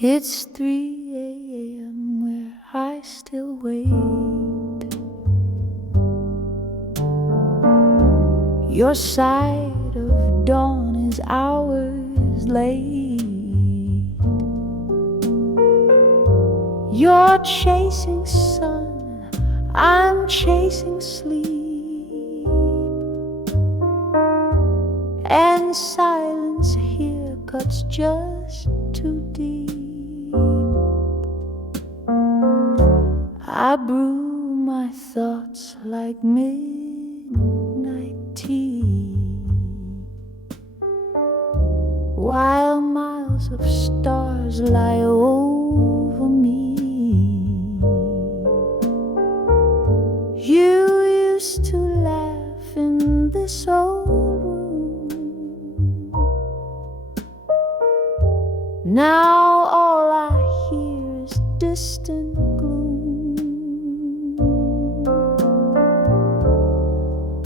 It's 3 a.m. where I still wait. Your side of dawn is hours late. You're chasing sun, I'm chasing sleep, and silence here cuts just too deep. I brew my thoughts like midnight tea, while miles of stars lie over me. You used to laugh in this old room. Now all I hear is distant gloom.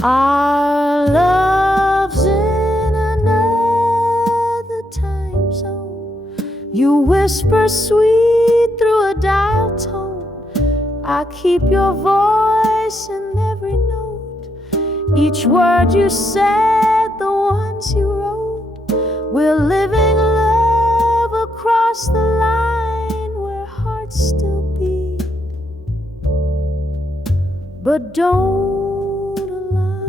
Our love's in another time zone. You whisper sweet through a dial tone. I keep your voice in every note. Each word you said, the ones you wrote. We're living love across the line where hearts still beat, but don't align.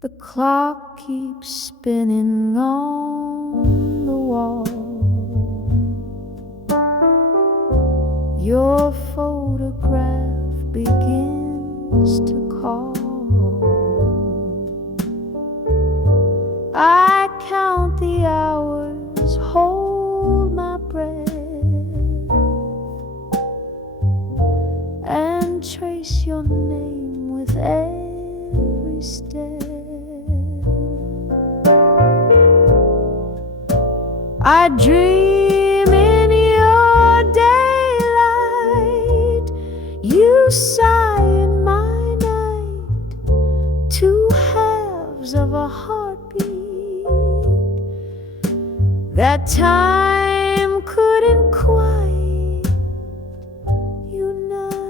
The clock keeps spinning on the wall. Your photograph begins to call. I count the hours, hold my breath, and trace your name with every step. I dream in your daylight, you sigh in my night, two halves of a heartbeat that time couldn't quite unite.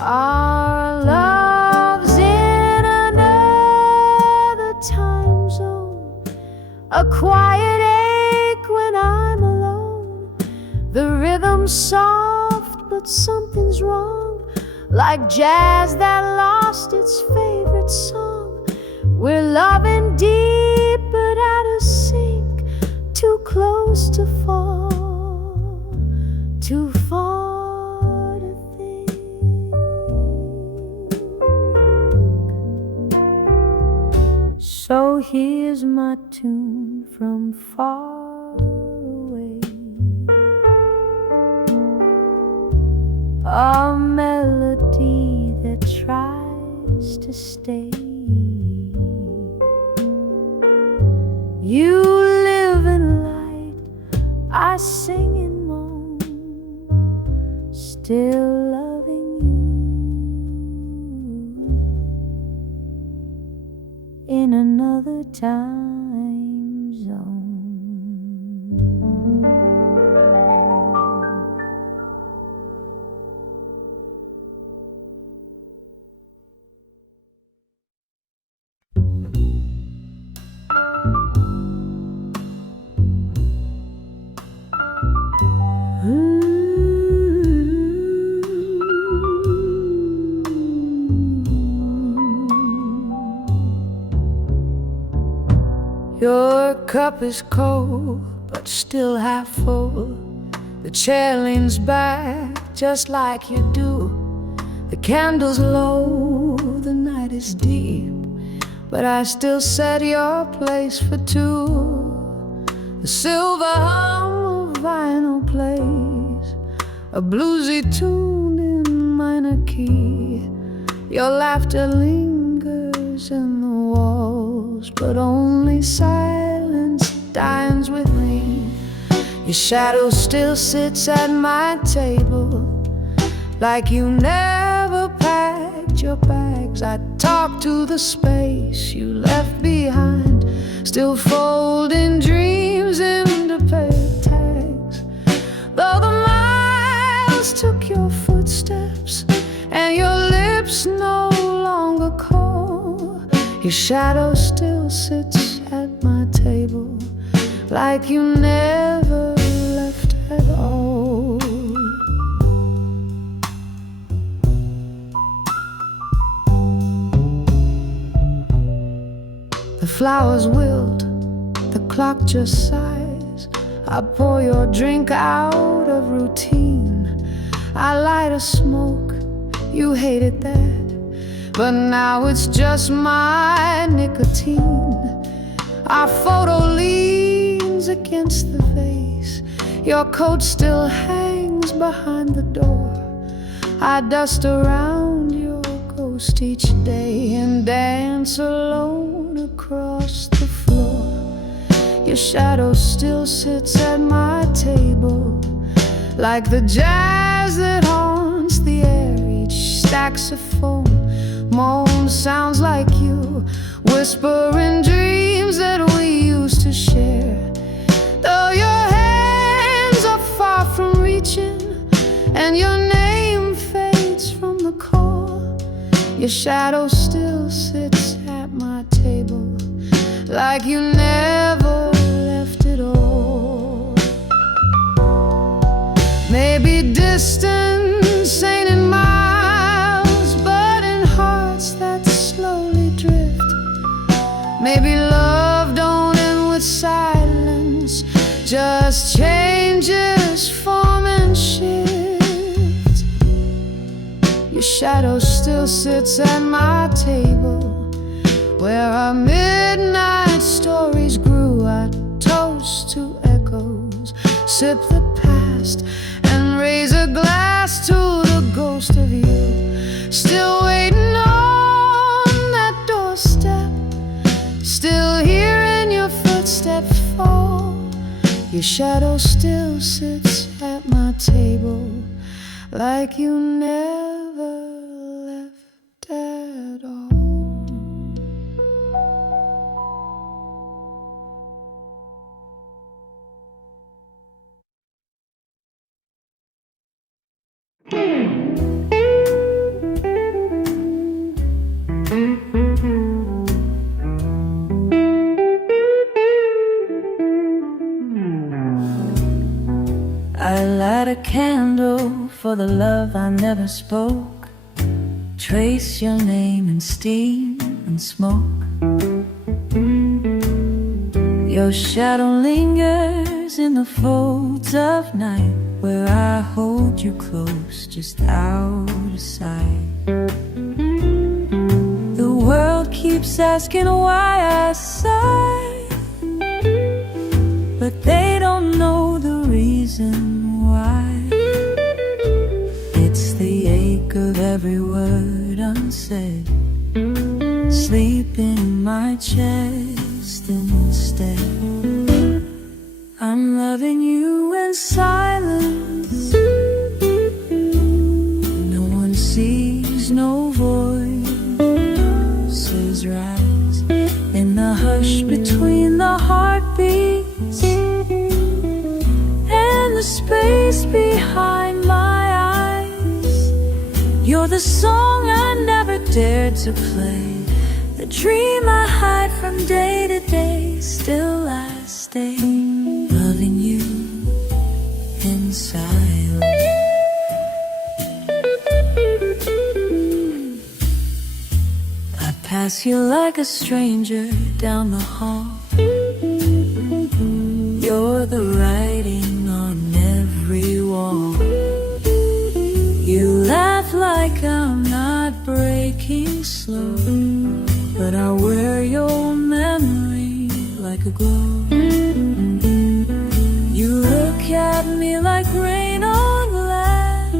Our love's in another time zone, a quiet ache when I'm alone. The rhythm's soft, but something's wrong, like jazz that lost its favorite song. We're loving deep but out of sync, too close to fall, too far to think. So here's my tune from far away, a melody that tries to stay. You live in light, I sing in moan, still loving you in another time zone. Your cup is cold, but still half full. The chair leans back just like you do. The candle's low, the night is deep, but I still set your place for two. The silver hum of vinyl plays a bluesy tune in minor key. Your laughter lingers in the walls, but only silence dines with me. Your shadow still sits at my table, like you never packed your your bags. I'd talk to the space you left behind, still folding dreams into paper tags. Though the miles took your footsteps and your lips no longer call, your shadow still sits at my table like you never left at all. The flowers wilt, the clock just sighs. I pour your drink out of routine. I light a smoke, you hated that, but now it's just my nicotine. Our photo leans against the vase, your coat still hangs behind the door. I dust around your ghost each day and dance alone across the floor. Your shadow still sits at my table like the jazz that haunts the air. Each saxophone moan sounds like you, whispering dreams that we used to share. Though your hands are far from reaching and your name fades from the call, your shadow still sits at my table like you never left it all. Maybe distance ain't in miles, but in hearts that slowly drift. Maybe love don't end with silence, just changes form and shift. Your shadow still sits at my table where our midnight stories grew. I toast to echoes, sip the past, and raise a glass to the ghost of you. Still waiting on that doorstep, still hearing your footsteps fall. Your shadow still sits at my table like you never left at all. I light a candle for the love I never spoke, trace your name in steam and smoke. Your shadow lingers in the folds of night, where I hold you close, just out of sight. The world keeps asking why I sigh, but they don't know the reason why. It's the ache of every word unsaid, sleeping in my chest instead. I'm loving you in silence. No one sees, no voices rise in the hush between the heartbeats and the space behind my eyes. You're the song I never dared to play, the dream I hide from day to day. Still I stay, loving you in silence. I pass you like a stranger down the hall. You're the writing on every wall. You laugh like I'm not breaking slow, but I wear your memory like a glow. You look at me like rain on glass,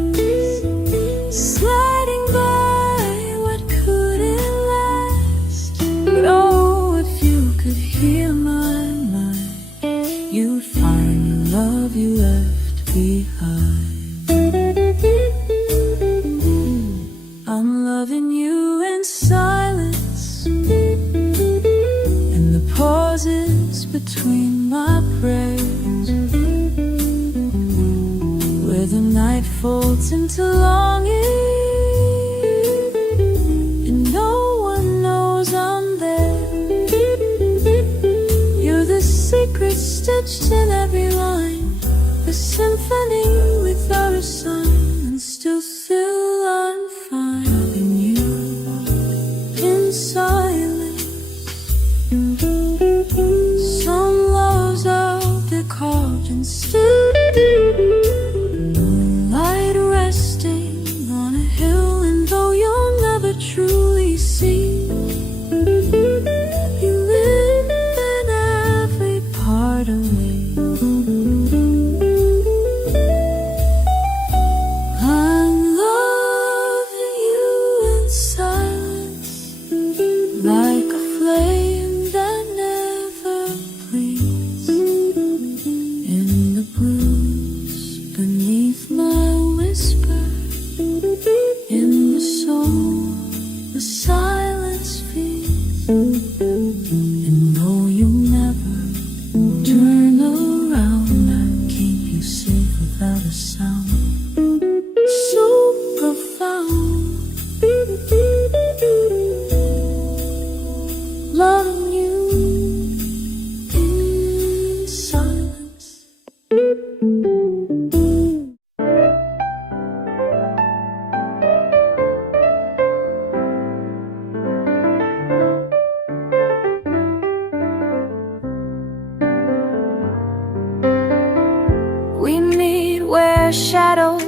sliding by what couldn't last. But oh, if you could hear my mind, you'd find the love you left behind. I'm loving you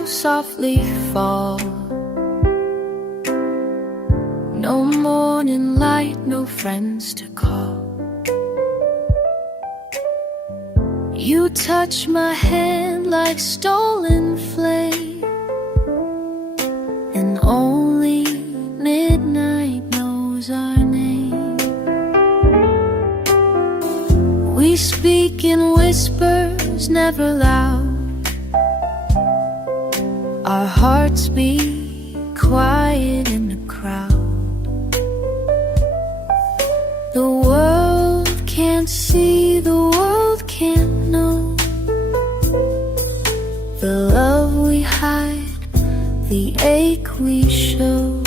softly fall. No morning light, no friends to call. You touch my hand like stolen flame, and only midnight knows our name. We speak in whispers, never loud. Our hearts beat quiet in the crowd. The world can't see, the world can't know the love we hide, the ache we show.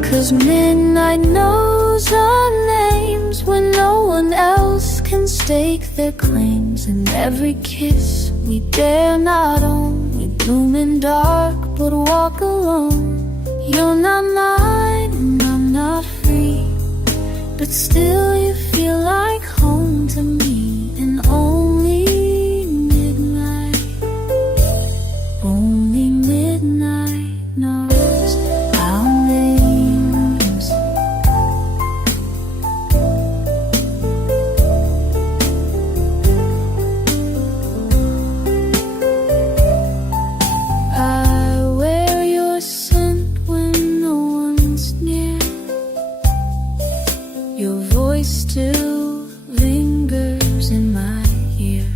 'Cause midnight knows our names when no one else can stake their claims. And every kiss we dare not own, we bloom in dark but walk alone. You're not mine and I'm not free, but still you feel like home to me. And only midnight knows our names. I wear your scent when no one's near. Your voice still lingers in my ear.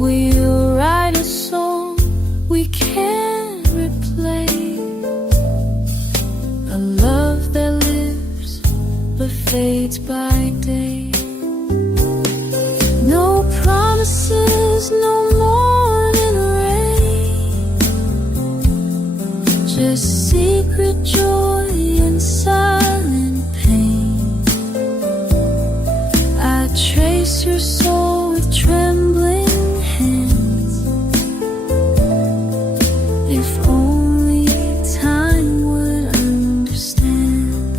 We'll write a song we can't replace, a love that lives but fades by day. No promises, no morning rain, just secret joy and silent pain. I trace your soul with trembling hands. If only time would understand.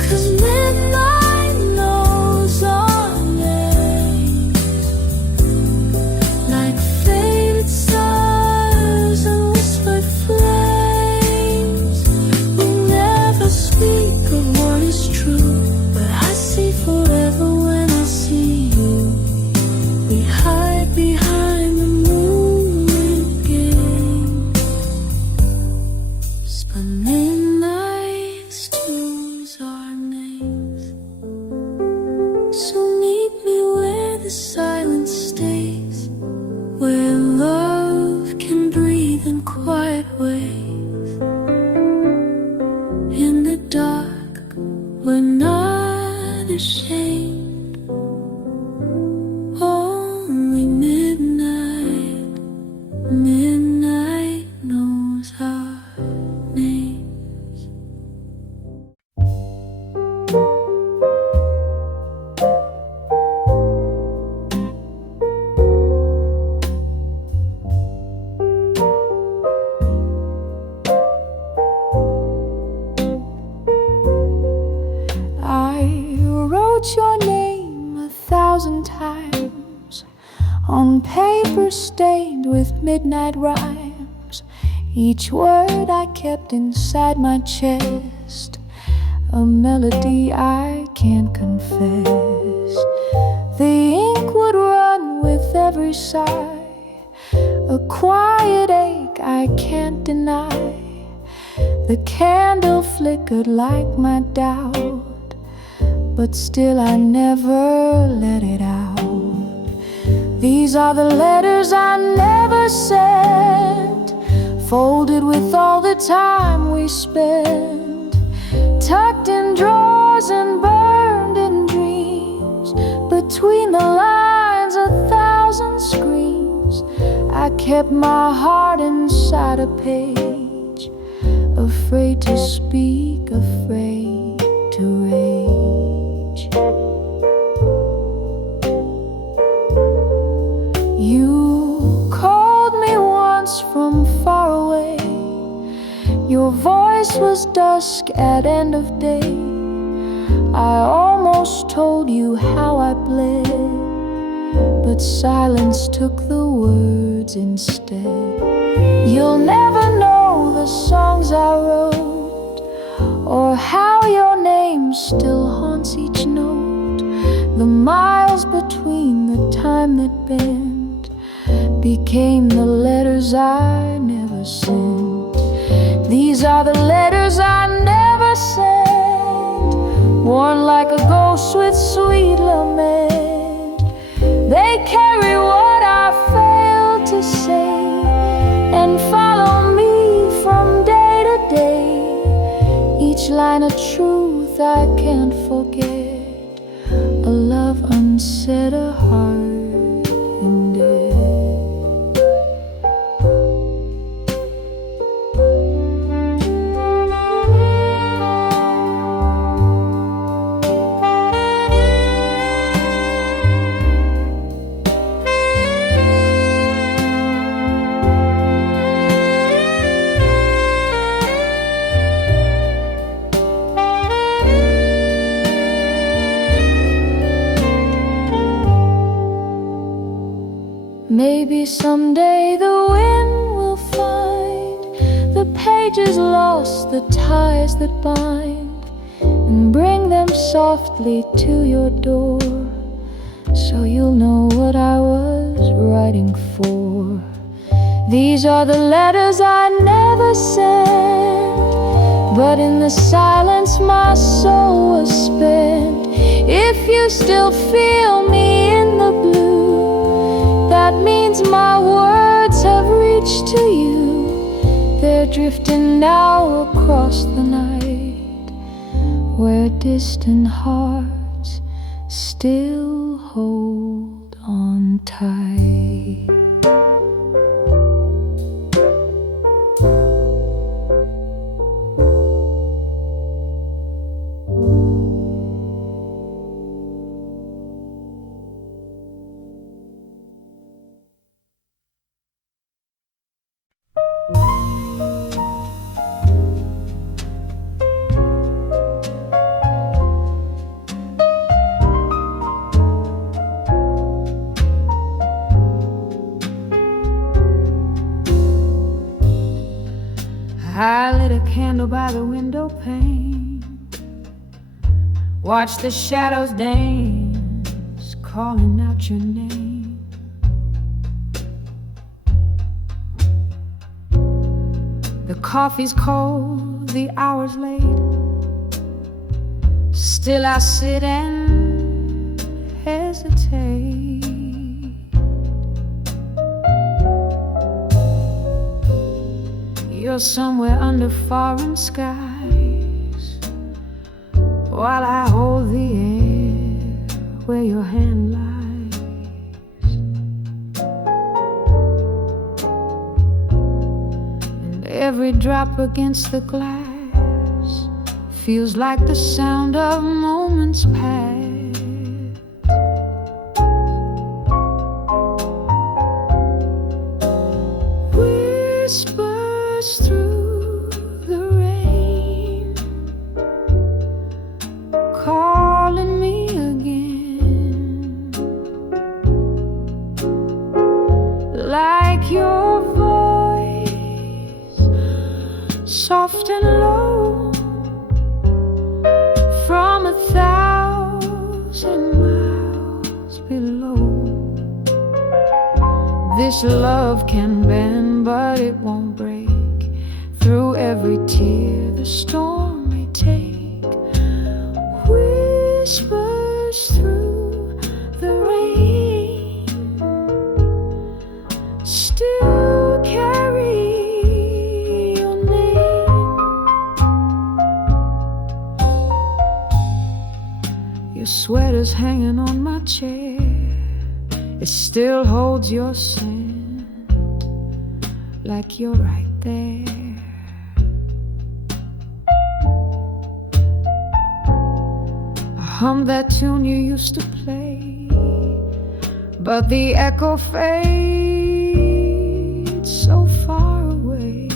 'Cause midnight knows our names, like faded stars and whispered flames. We never speak of what is true, but I see forever when I see you. We hide behind the moonlit games, but midnight knows our names. So meet me where the silence stays, where love can breathe in quiet ways. In the dark, we're not ashamed. Only midnight knows our names. I wrote your name 1,000 times on paper stained with midnight rhymes. Each word I kept inside my chest, a melody I can't confess. The ink would run with every sigh, a quiet ache I can't deny. The candle flickered like my doubt, but still I never let it out. These are the letters I never sent, folded with all the time we spent, tucked in drawers and burned in dreams. Between the lines, 1,000 screams. I kept my heart inside a page, afraid to speak, afraid to rage. You called me once from far away. Your voice was dusk at end of day. I almost told you how I bled, but silence took the words instead. You'll never know the songs I wrote, or how your name still haunts each note. The miles between the time that bent became the letters I never sent. These are the letters I never sent, worn like a ghost with sweet lament. They carry what I failed to say and follow me from day to day. Each line a truth I can't forget, a love unsaid, a heart in debt. Maybe someday the wind will find the pages lost, the ties that bind, and bring them softly to your door, so you'll know what I was writing for. These are the letters I never sent, but in the silence my soul was spent. If you still feel me in the blue, that means my words have reached to you. They're drifting now across the night, where distant hearts still hold on tight. I lit a candle by the window pane, watched the shadows dance, calling out your name. The coffee's cold, the hour's late, still I sit and hesitate. You're somewhere under foreign skies, while I hold the air where your hand lies. And every drop against the glass feels like the sound of moments past. Whispers through the rain, calling me again, like your voice, soft and low, from 1,000 miles below. This love can bend, but it won't break. Through every tear the storm may take. Whispers through the rain still carry your name. Your sweater's hanging on my chair, it still holds your scent, like you're right there. I hum that tune you used to play, but the echo fades so far away.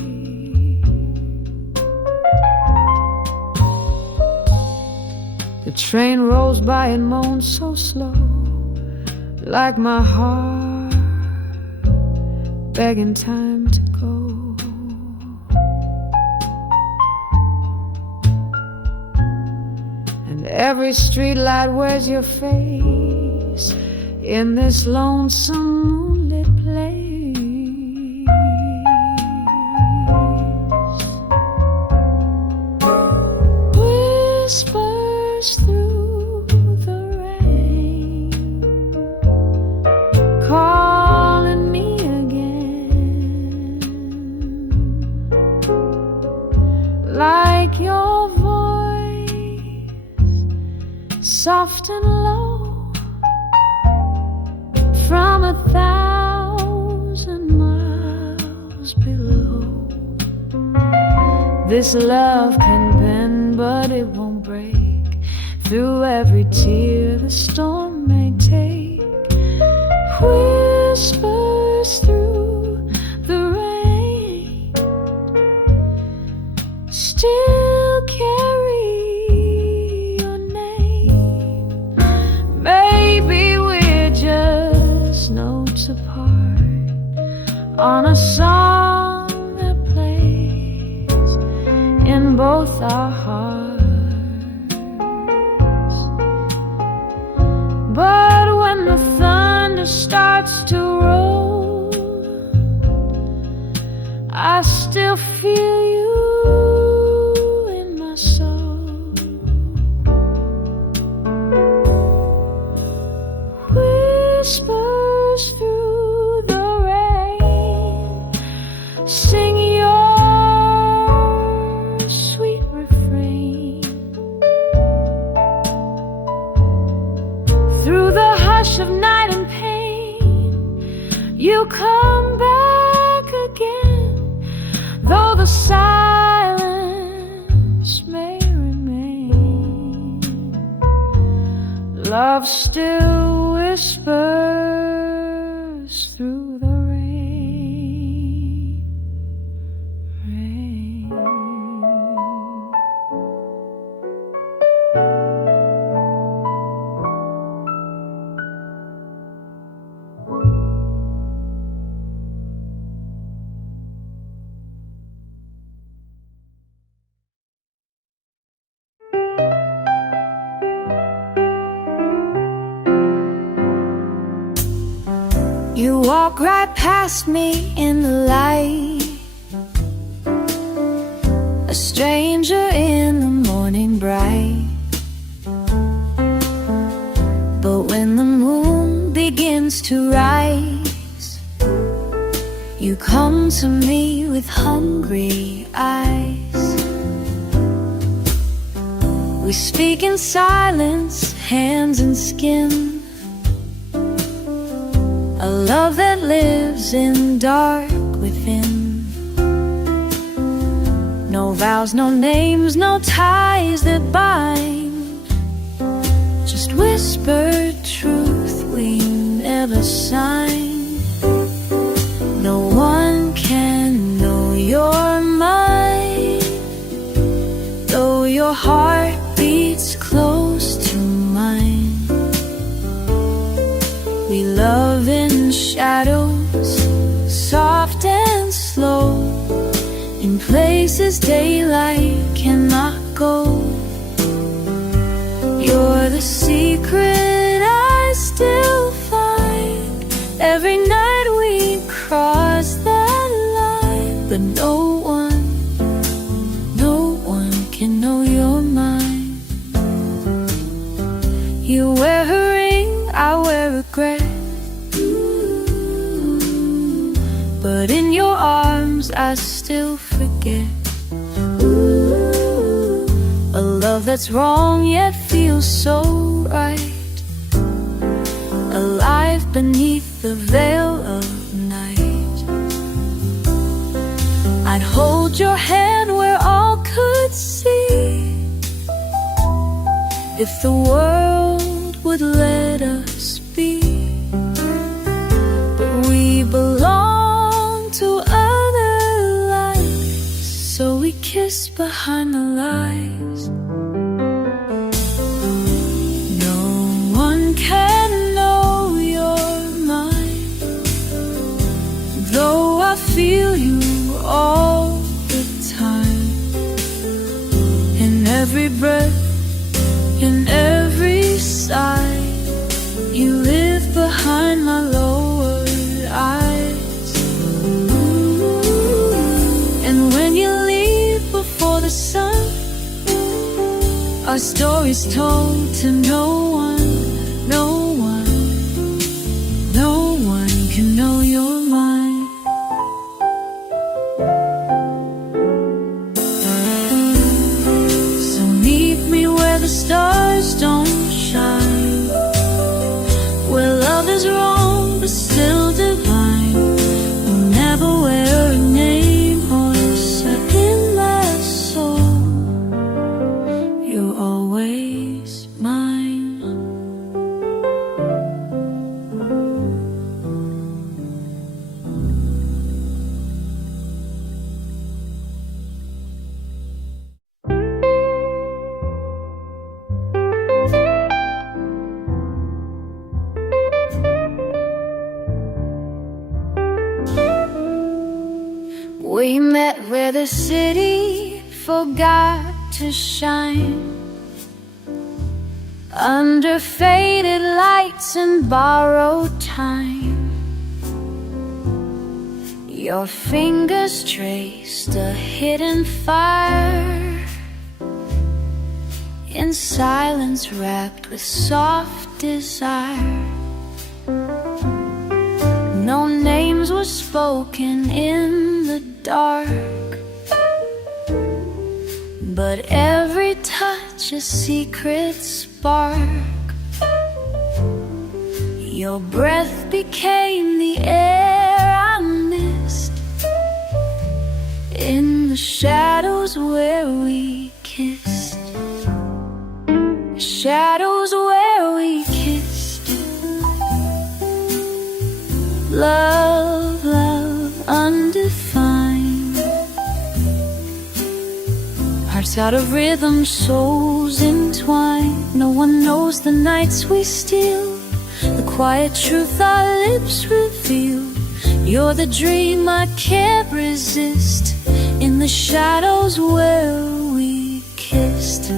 The train rolls by and moans so slow, like my heart begging time to go. And every streetlight wears your face in this lonesome moonlit place. Whispers through the rain, calling me again, like your voice, soft and low, from 1,000 miles below. This love can bend, but it won't break. Through every tear the storm may take. Whispers through the rain still carry your name. Maybe we're just notes apart on a song that plays in both our hearts. But when the thunder starts to roll, I still feel you in my soul. Whispers through the rain, sing your sweet refrain. Through the hush of night and pain, you come back again, though the silence may remain. Love still whispers through the rain. You walk right past me in the light, a stranger in the morning bright. But when the moon begins to rise, you come to me with hungry eyes. We speak in silence, hands and skin, a love that lives in dark within. No vows, no names, no ties that bind, just whispered truth we never signed. No one can know your mind, though your heart beats close to mine. We love in shadows, soft and slow, in places daylight cannot go. You're the secret I still find every night we cross that line. But no one can know you're mine. You wear a ring, I wear regret, but in your arms I still forget. A love that's wrong yet feels so right, alive beneath the veil of night. I'd hold your hand where all could see, if the world would let us be. But we belong to other lives, so we kiss behind the lies. No one can know your every breath, in every sigh. You live behind my lowered eyes. And when you leave before the sun, our story's told to no one, no one, no one can know you're mine. So meet me where the stars don't shine, where love is wrong but still divine. We'll never wear a name or a second last soul. You're always mine. We met where the city forgot to shine, under faded lights and borrowed time. Your fingers traced a hidden fire, in silence wrapped with soft desire. No names were spoken in the dark, but every touch a secret spark. Your breath became the air I missed, in the shadows where we kissed. Shadows where we kissed. Love, love undefined. Hearts out of rhythm, souls entwined. No one knows the nights we steal, the quiet truth our lips reveal. You're the dream I can't resist, in the shadows where we kissed.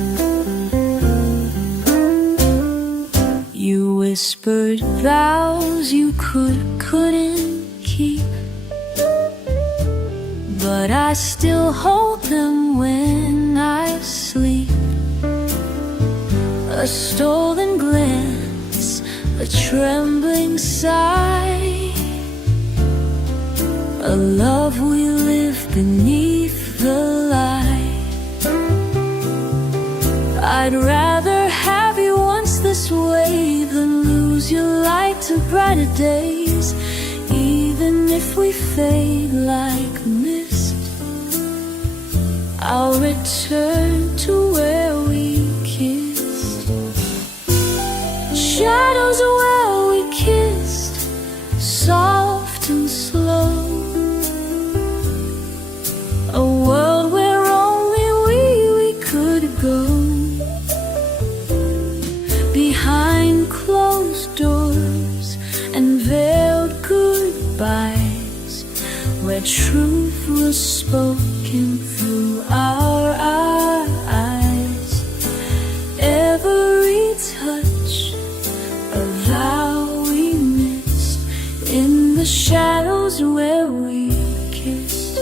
You whispered vows you couldn't keep, but I still hold them when I sleep. A stolen glance, a trembling sigh, a love we live beneath the light. I'd rather have you once this way than lose your light to brighter days. Even if we fade like mist, I'll return to where we kissed. Shadows where we kissed, soft and slow. A world where only we could go. Behind closed doors and veiled goodbyes, where truth was spoken through our eyes. Every touch a vow we missed, in the shadows where we kissed.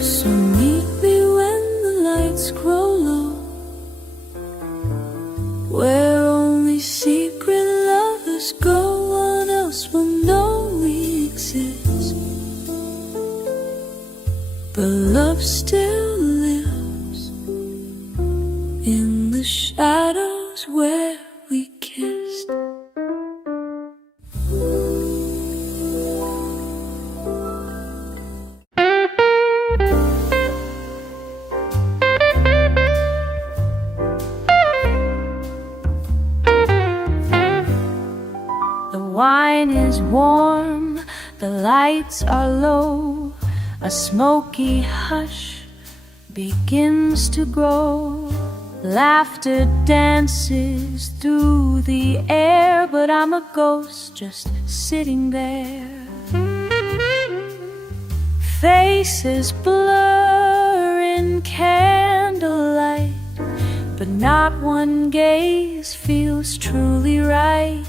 So meet me when the lights grow low, where only secret lovers go. One else will know we exist, but love still lives in the shadows where we kissed. The wine is warm, the lights are low. A smoky hush begins to grow. Laughter dances through the air, but I'm a ghost just sitting there. faces blur in candlelight, but not one gaze feels truly right.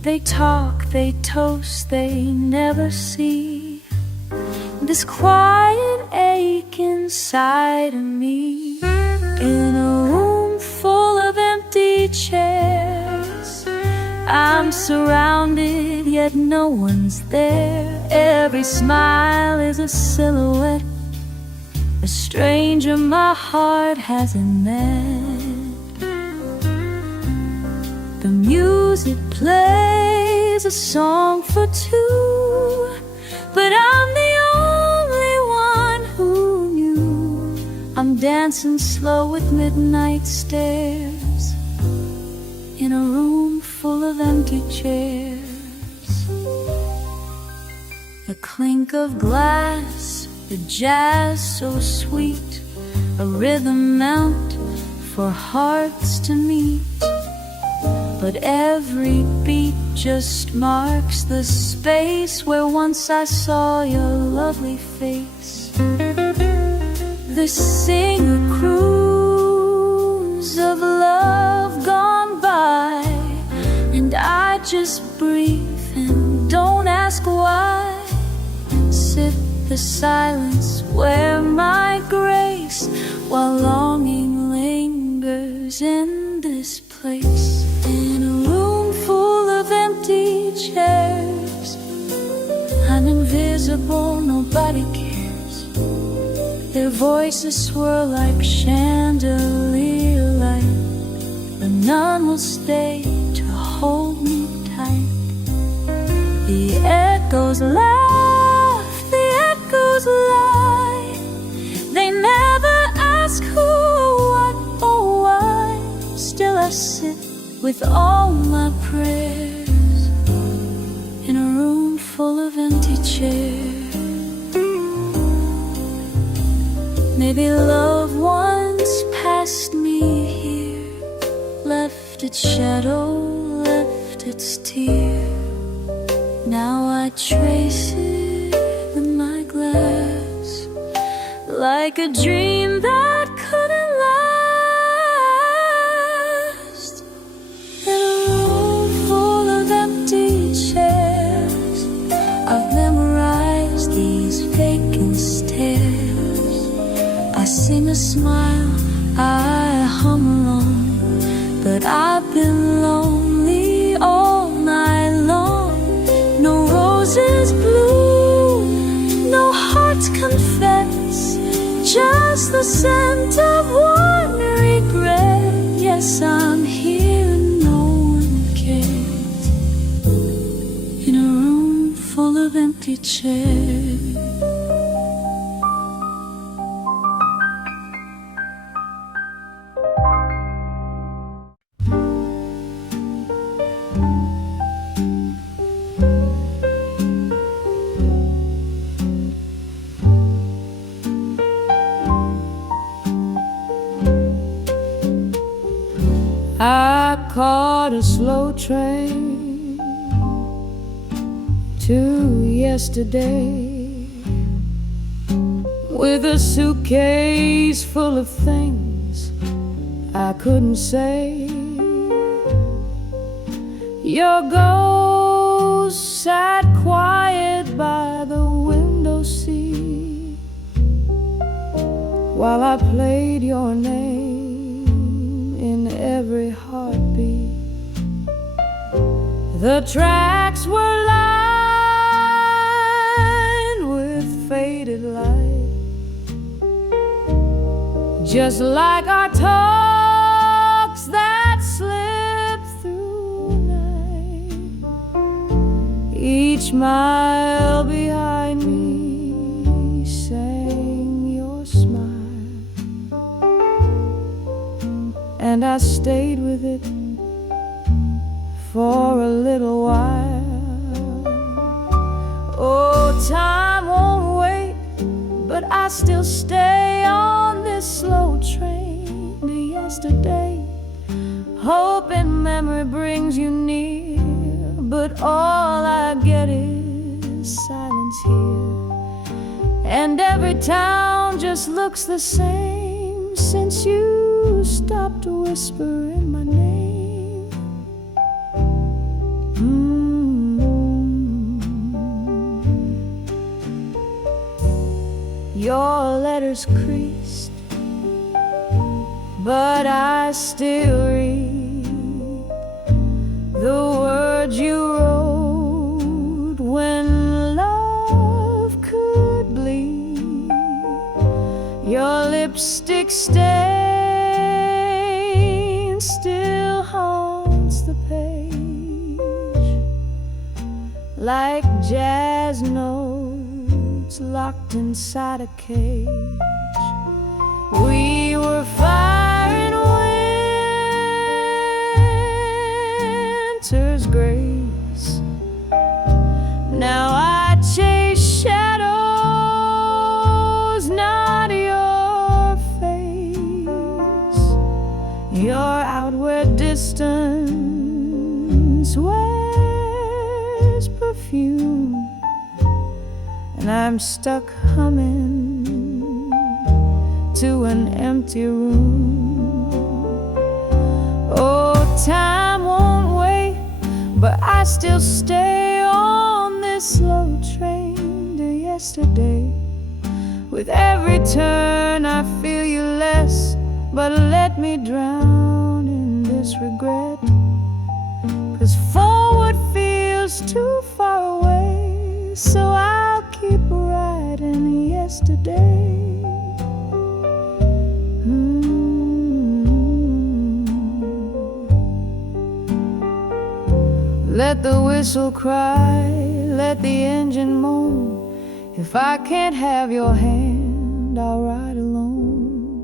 They talk, they toast, they never see this quiet ache inside of me. In a room full of empty chairs, I'm surrounded, yet no one's there. Every smile is a silhouette, a stranger my heart hasn't met. The music plays a song for two, but I'm the only one who knew. I'm dancing slow with midnight stares in a room full of empty chairs. The clink of glass, the jazz so sweet, a rhythm meant for hearts to meet. But every beat just marks the space where once I saw your lovely face. The singer croons of love gone by, and I just breathe and don't ask why. Sit the silence, wear my grace, while longing lingers in this place. In a room full of empty chairs, I'm invisible, nobody cares. Their voices swirl like chandelier light, but none will stay to hold me tight. The echoes laugh, the echoes lie. They never ask who, what, or why. Still I sit with all my prayers in a room full of empty chairs. Maybe love once passed me here, left its shadow, left its tear. Now I trace it with my glass, like a dream that couldn't last. In a room full of empty chairs, I've memorized these vacant stares. I seem to smile, I hum along, but I've been lonely all night long. No roses bloom, no hearts confess, just the scent of one regret. Yes, I'm here and no one cares, in a room full of empty chairs. I caught a slow train to yesterday, with a suitcase full of things I couldn't say. Your ghost sat quiet by the window seat while I played your name in every heartbeat. The tracks were lined with faded light, just like our talks that slip through the night. Each mile behind me sang your smile, and I stayed with it for a little while. Oh, time won't wait, but I still stay on this slow train to yesterday. Hope and memory brings you near, but all I get is silence here. and every town just looks the same since you stopped whispering my name. Your letters creased, but I still read the words you wrote when love could bleed. Your lipstick stain still haunts the page, like jazz notes locked inside a cage. We were fire and winter's grace. Now I chase shadows, not your face. Your outward distance wears perfume, and I'm stuck humming to an empty room. Oh, time won't wait, but I still stay on this slow train to yesterday. With every turn I feel you less, but let me drown in this regret. 'Cause forward feels too far away, so I'll keep riding yesterday. Let the whistle cry, let the engine moan. If I can't have your hand, I'll ride alone.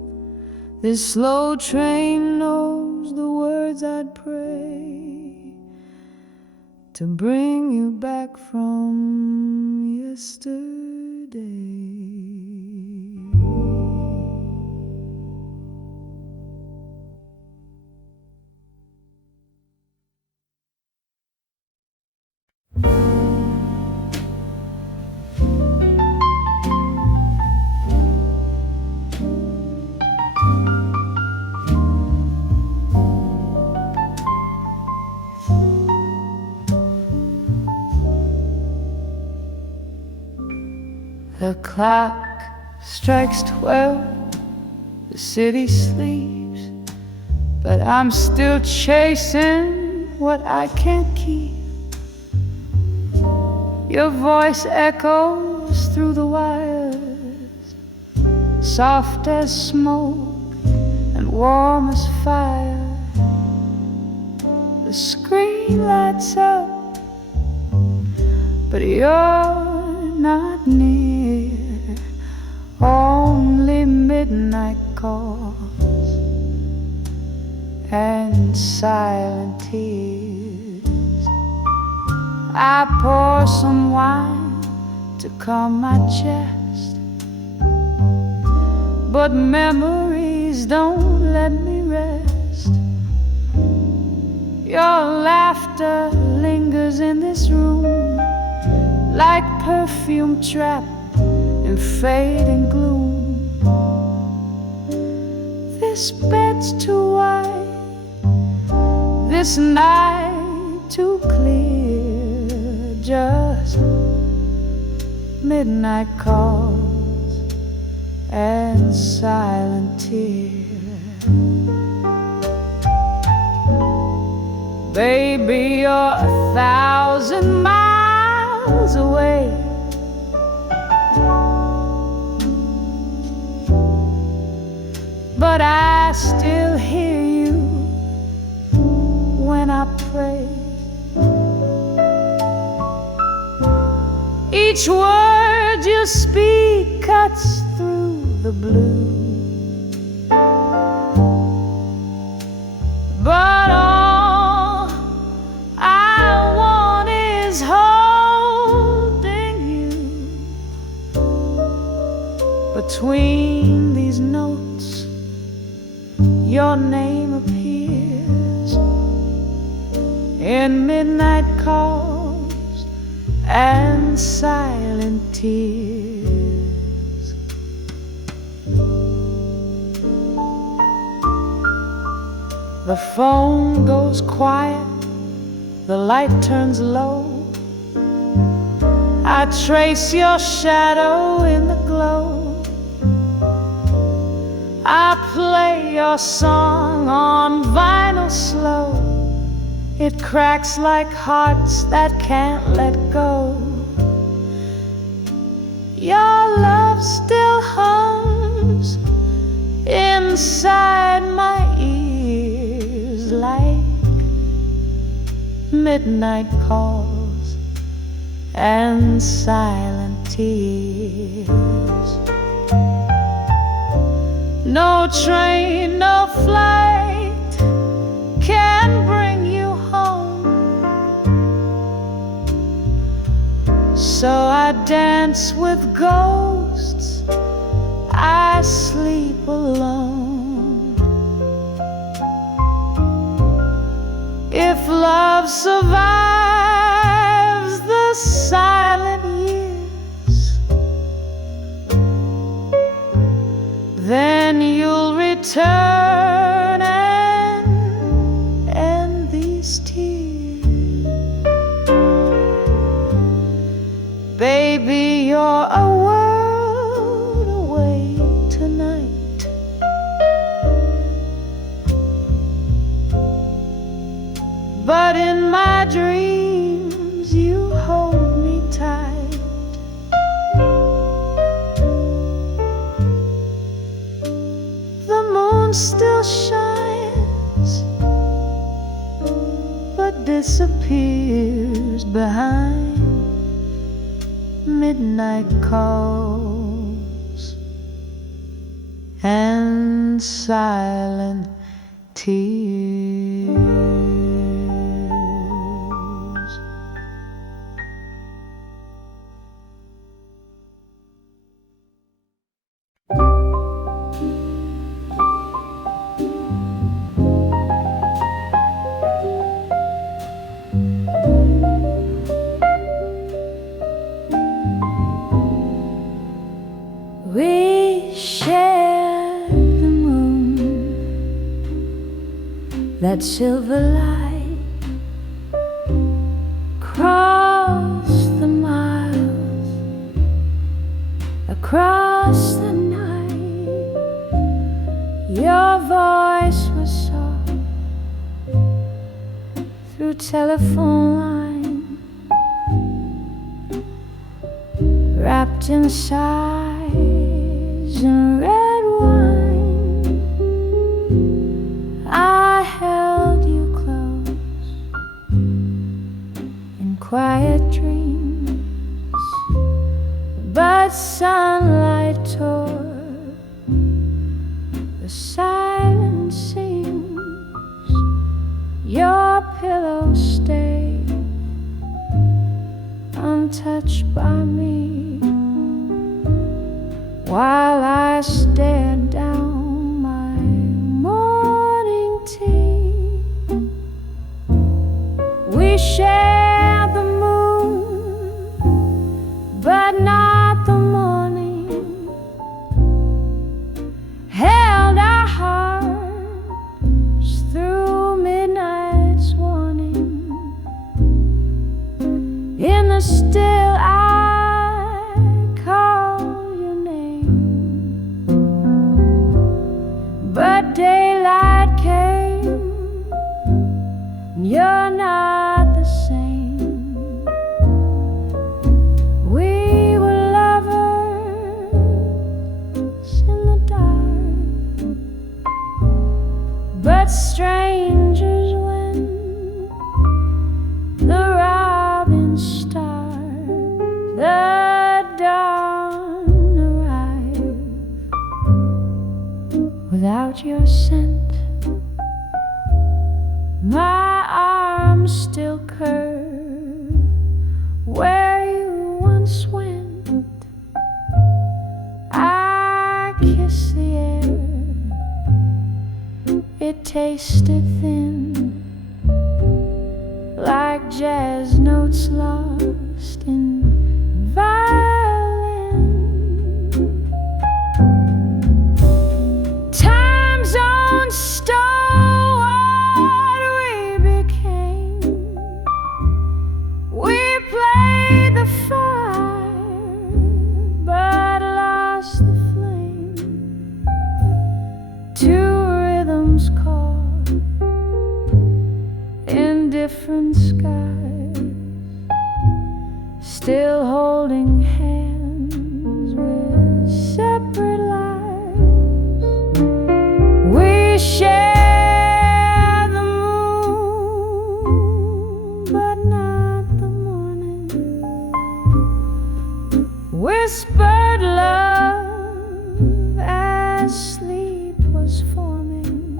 This slow train knows the words I'd pray to bring you back from yesterday. The clock strikes 12, the city sleeps, but I'm still chasing what I can't keep. Your voice echoes through the wires, soft as smoke and warm as fire. The screen lights up, but you're not near. Only midnight calls and silent tears. I pour some wine to calm my chest, but memories don't let me rest. Your laughter lingers in this room, like perfume trapped in fading gloom. This bed's too wide, this night too clear. Just midnight calls and silent tears. Baby, you're 1,000 miles away, but I still hear you when I pray. Each word you speak cuts through the blue, but all I want is holding you. Between these notes, your name appears in midnight calls and silent tears. The phone goes quiet, the light turns low. I trace your shadow in the glow. I play your song on vinyl slow. It cracks like hearts that can't let go. Your love still hums inside my ears like midnight calls and silent tears. No train, no flight can bring you home, so I dance with ghosts, I sleep alone. If love survives the silent years, then you'll return and end these tears. Baby, you're a world away tonight, but in my dreams you hold me tight. The moon still shines, but disappears behind midnight calls and silent tears. We share the moon, that silver light, across the miles, across the night. Your voice was soft through telephone line, wrapped in sighs and red wine. I held you close in quiet dreams, but sunlight tore the silent seams. Your pillow stayed untouched by me, while I stared down my morning tea. We shared the moon, but not the morning. Held our hearts through midnight's warning. In the still daylight came, and you're not the same. We were lovers in the dark, but strangers when the robins start. The dawn arrived without your scent. My arms still curve where you once went. I kiss the air, it tasted thin, like jazz notes lost in violin. Time zone stole sleep was forming,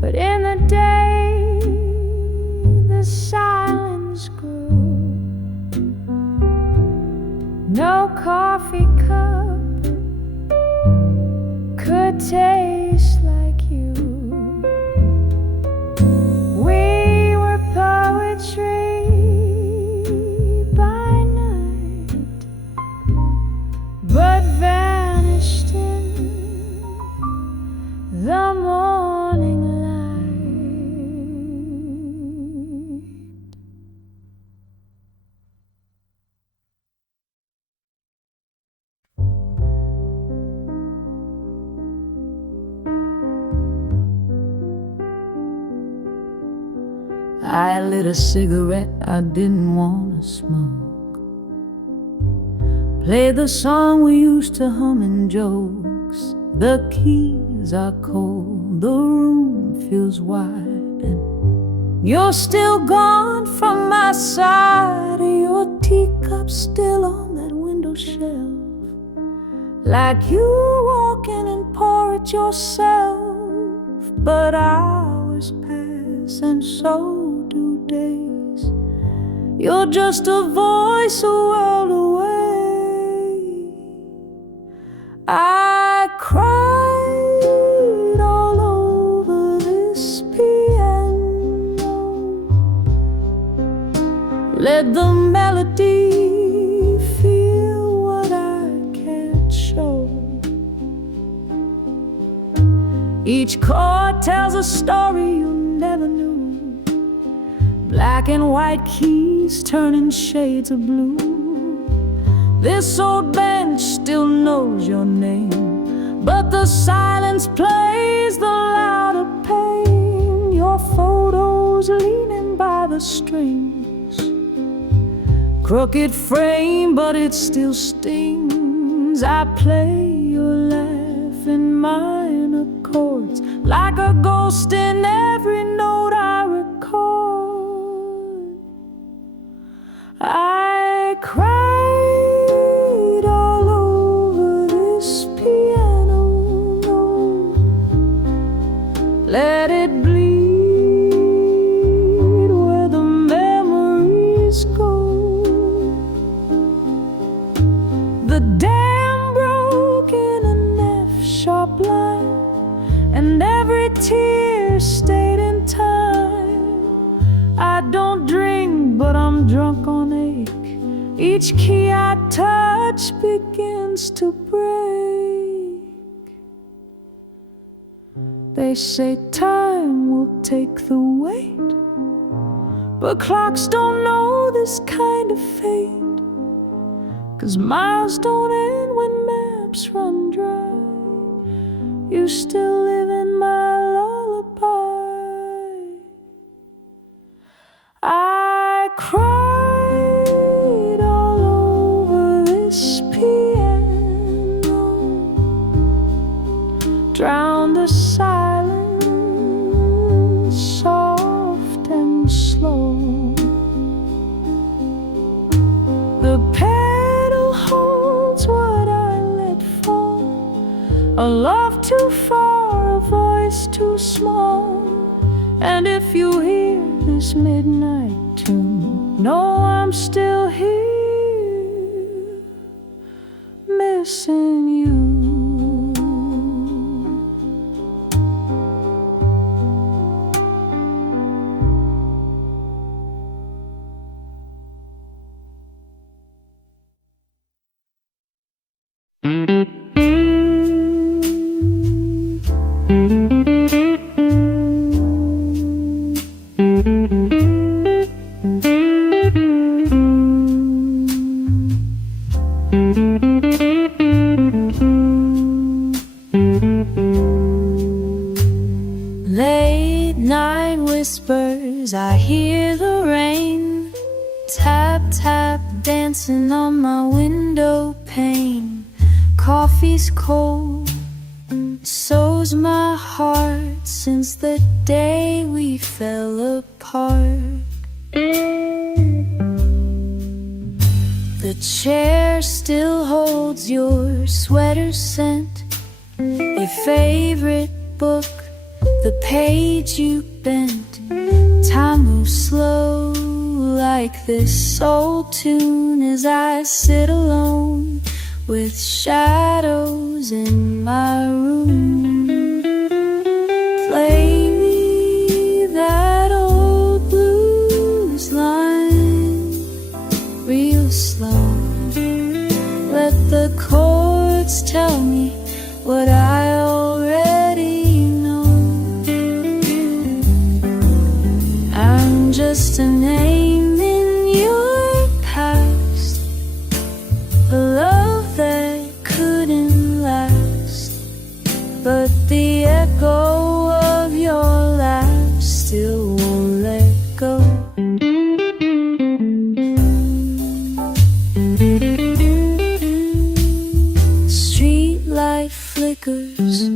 but in the day the silence grew. No coffee cup could taste like you. We were poetry by night, but vanished in the morning light. I lit a cigarette I didn't want to smoke, played the song we used to hum in jokes. The keys are cold, the room feels wide, and you're still gone from my side. Your teacup still on that window shelf, like you walk in and pour it yourself. But hours pass and so do days. You're just a voice a world away. I cried all over this piano, let the melody feel what I can't show. Each chord tells a story you never knew. Black and white keys turning shades of blue. This old bench still knows your name, but the silence plays the louder pain. Your photos leaning by the strings, crooked frame, but it still stings. I play your laugh in minor chords, like a ghost in every note I record. I cried all over this piano note. Let it bleed where the memories go. The dam broke in an F-sharp line, and every tear stayed in time. I don't drink, but I'm drunk on ache. Each key I touch begins to break. They say time will take the weight, but clocks don't know this kind of fate. 'Cause miles don't end when maps run dry. You still live in my lullaby. I cried all over this piano, drowned the silence, soft and slow. The pedal holds what I let fall, a love too far, a voice too small. And if you hear this midnight tune, know I'm still here, missing you. Late night whispers, I hear the rain, tap, tap, dancing on my window pane. Coffee's cold, so's my heart, since the day we fell apart. The chair still holds your sweater scent, a favorite book, the page you bent. Time moves slow like this old tune as I sit alone with shadows in my room. Play me that old blues line real slow. Let the chords tell me what I already know. I'm just a name in your past, a love that couldn't last, but the echo of your laugh still won't let go. Streetlight flickers,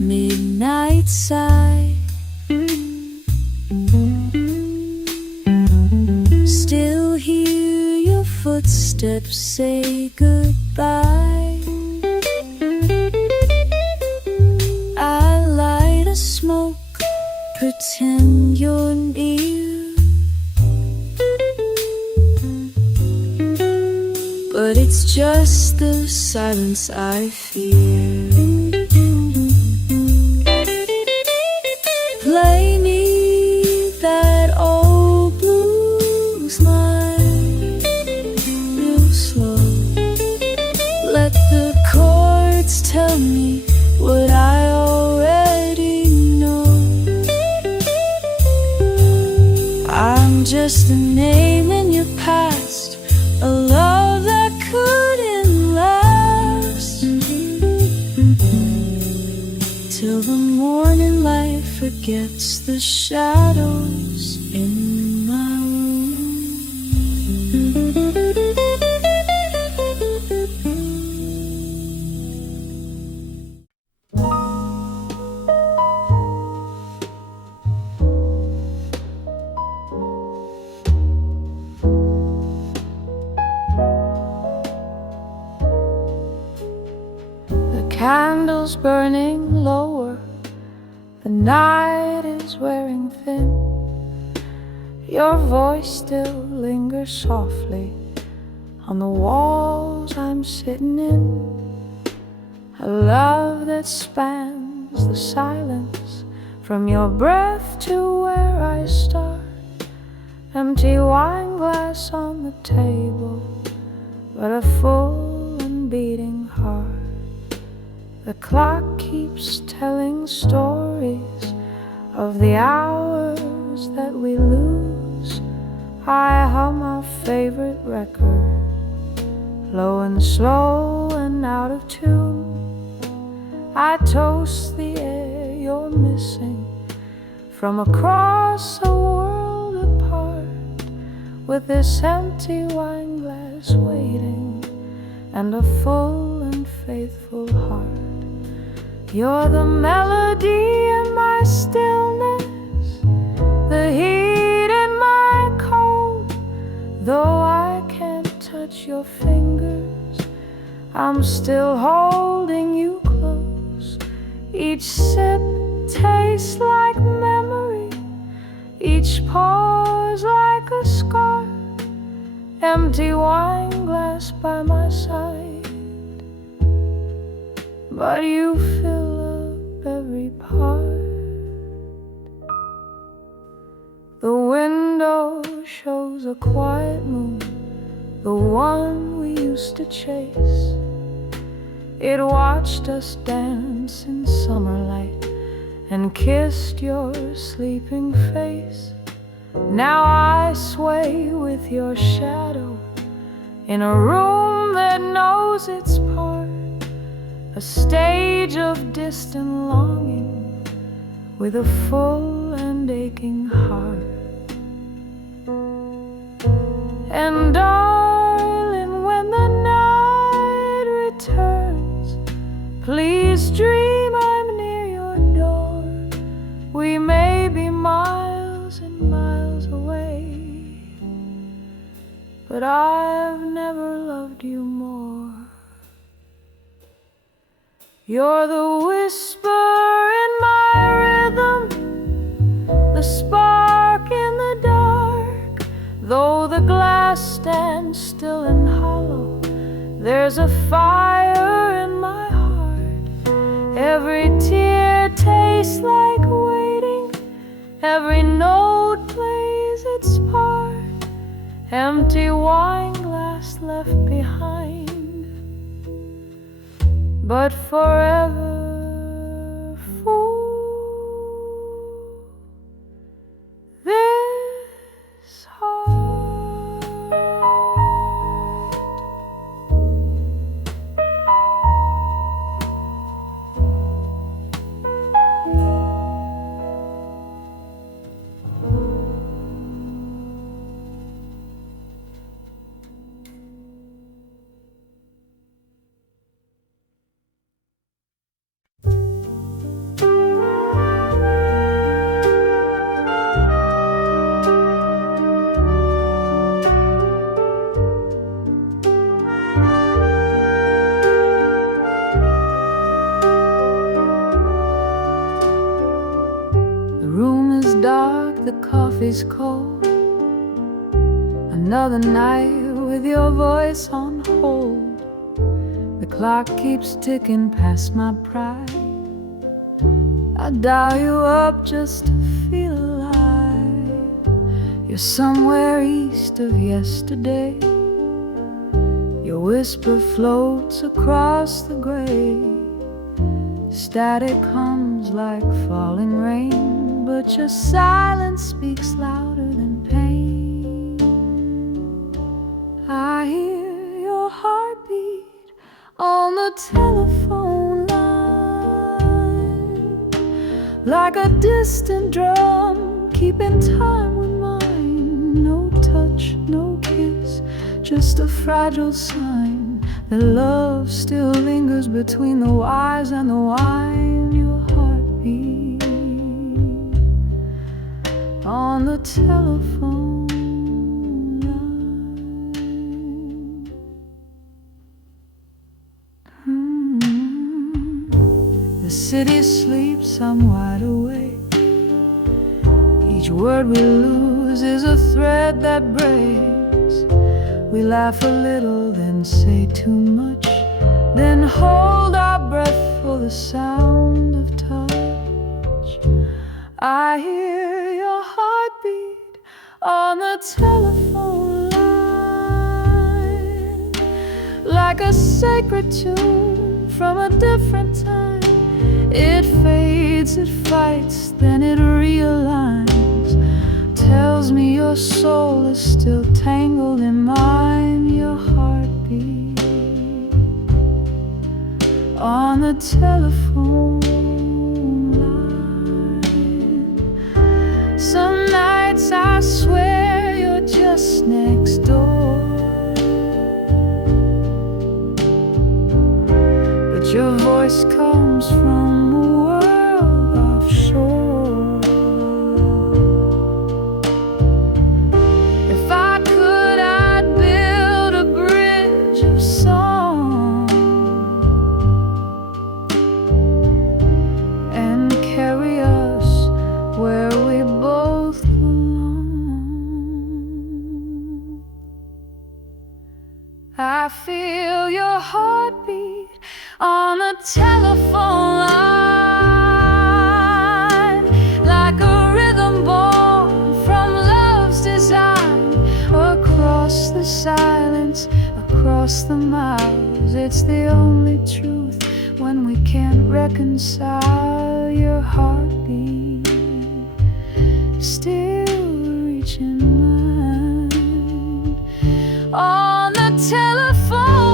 midnight sigh, still hear your footsteps say goodbye. I light a smoke, pretend you're near, but it's just the silence I fear. Play me that old blues line real slow. Let the chords tell me what I already know. I'm just a name in your past, a love that couldn't last, till the morning light forgets the shadows in my room. The candles burning lower, the night is wearing thin. Your voice still lingers softly on the walls I'm sitting in. A love that spans the silence, from your breath to where I start. Empty wine glass on the table, but a full and beating heart. The clock keeps telling stories of the hours that we lose. I hum our favorite record, low and slow and out of tune. I toast the air you're missing from across a world apart, with this empty wine glass waiting and a full and faithful heart. You're the melody in my stillness, the heat in my cold. Though I can't touch your fingers, I'm still holding you close. Each sip tastes like memory, each pause like a scar. Empty wine glass by my side, but you fill up every part. The window shows a quiet moon, the one we used to chase. It watched us dance in summer light and kissed your sleeping face. Now I sway with your shadow in a room that knows its part, a stage of distant longing with a full and aching heart. And darling, when the night returns, please dream I'm near your door. We may be miles and miles away, but I've never loved you more. You're the whisper in my rhythm, the spark in the dark. Though the glass stands still and hollow, there's a fire in my heart. Every tear tastes like waiting, every note plays its part. Empty wine glass left behind, but forever full this heart. The room is dark, the coffee's cold. Another night with your voice on hold. The clock keeps ticking past my pride. I dial you up just to feel alive. You're somewhere east of yesterday. Your whisper floats across the gray. Static hums like falling rain, but your silence speaks louder than pain. I hear your heartbeat on the telephone line, like a distant drum keeping time with mine. No touch, no kiss, just a fragile sign that love still lingers between the wires and the wine. Your heartbeat on the telephone line. The city sleeps, I'm wide awake. Each word we lose is a thread that breaks. We laugh a little, then say too much, then hold our breath for the sound of touch. I hear your heartbeat on the telephone line, like a sacred tune from a different time. It fades, it fights, then it realigns. Tells me your soul is still tangled in mine. Your heartbeat on the telephone line. Some nights I swear you're just next door, but your voice comes from a world offshore. I feel your heartbeat on the telephone line, like a rhythm born from love's design. Across the silence, across the miles, it's the only truth when we can't reconcile. Your heartbeat still reaching mine on the telephone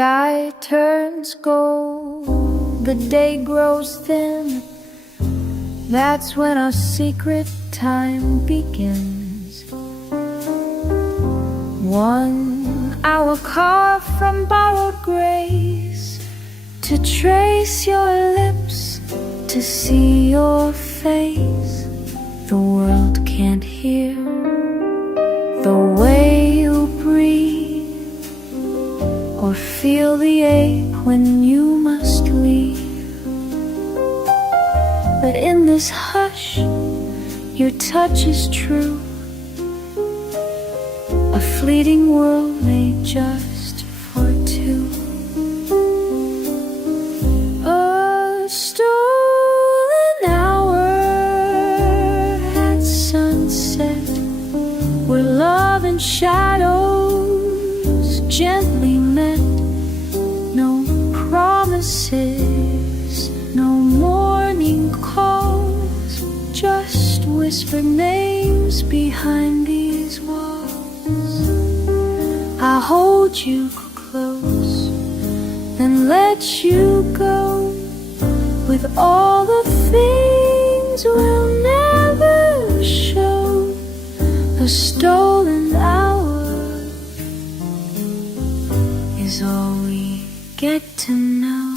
sky turns gold, the day grows thin. That's when our secret time begins. 1 hour carved from borrowed grace, to trace your lips, to see your face. The world can't hear the way you breathe, or feel the ache when you must leave. But in this hush, your touch is true, a fleeting world made just for two. A stolen hour at sunset, where love and shadows gently met. No promises, no morning calls, just whispered names behind these walls. I hold you close, then let you go, with all the things we'll never show. A stolen hour is all we get to know.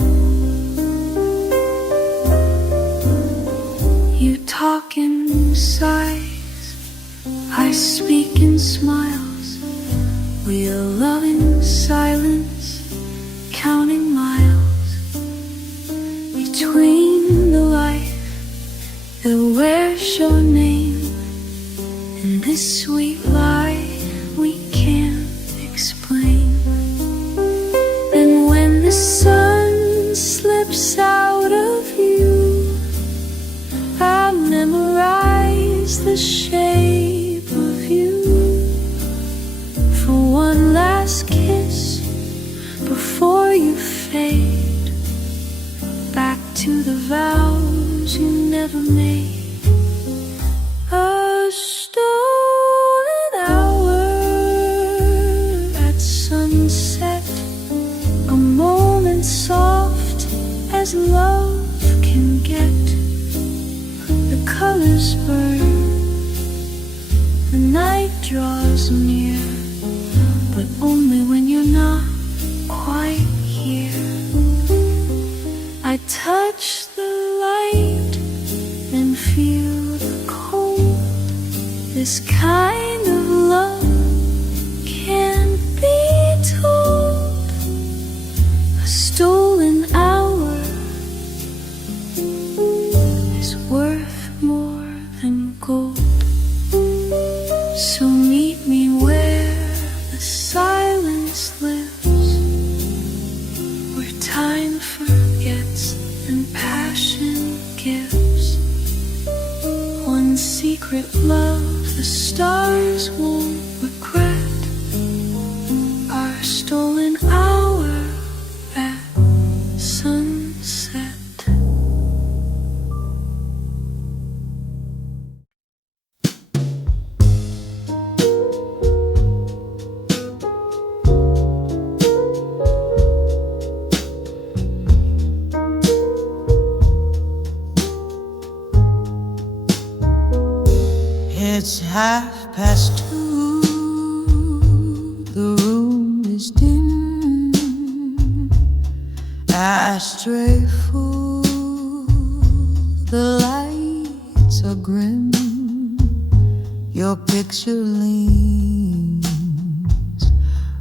You talk in sighs, I speak in smiles. We'll love in silence, counting miles between the life that wears your name and this sweet lie we can't explain. Then when the sun slips out of you, I memorize the shape of you, for one last kiss before you fade back to the vows you never made. A stolen hour at sunset, a moment soft as love can get. The colors burn, the night draws near, but only when you're not quite here. I touch the light and feel the cold. This kind of love can't be told. A stolen hour is worth more than gold. So meet me where the silence lives, where time forgets and passion gives. One secret love the stars won't regret, our stolen hour at sunset. It's 2:30, the room is dim, ashtray full, the lights are grim. Your picture leans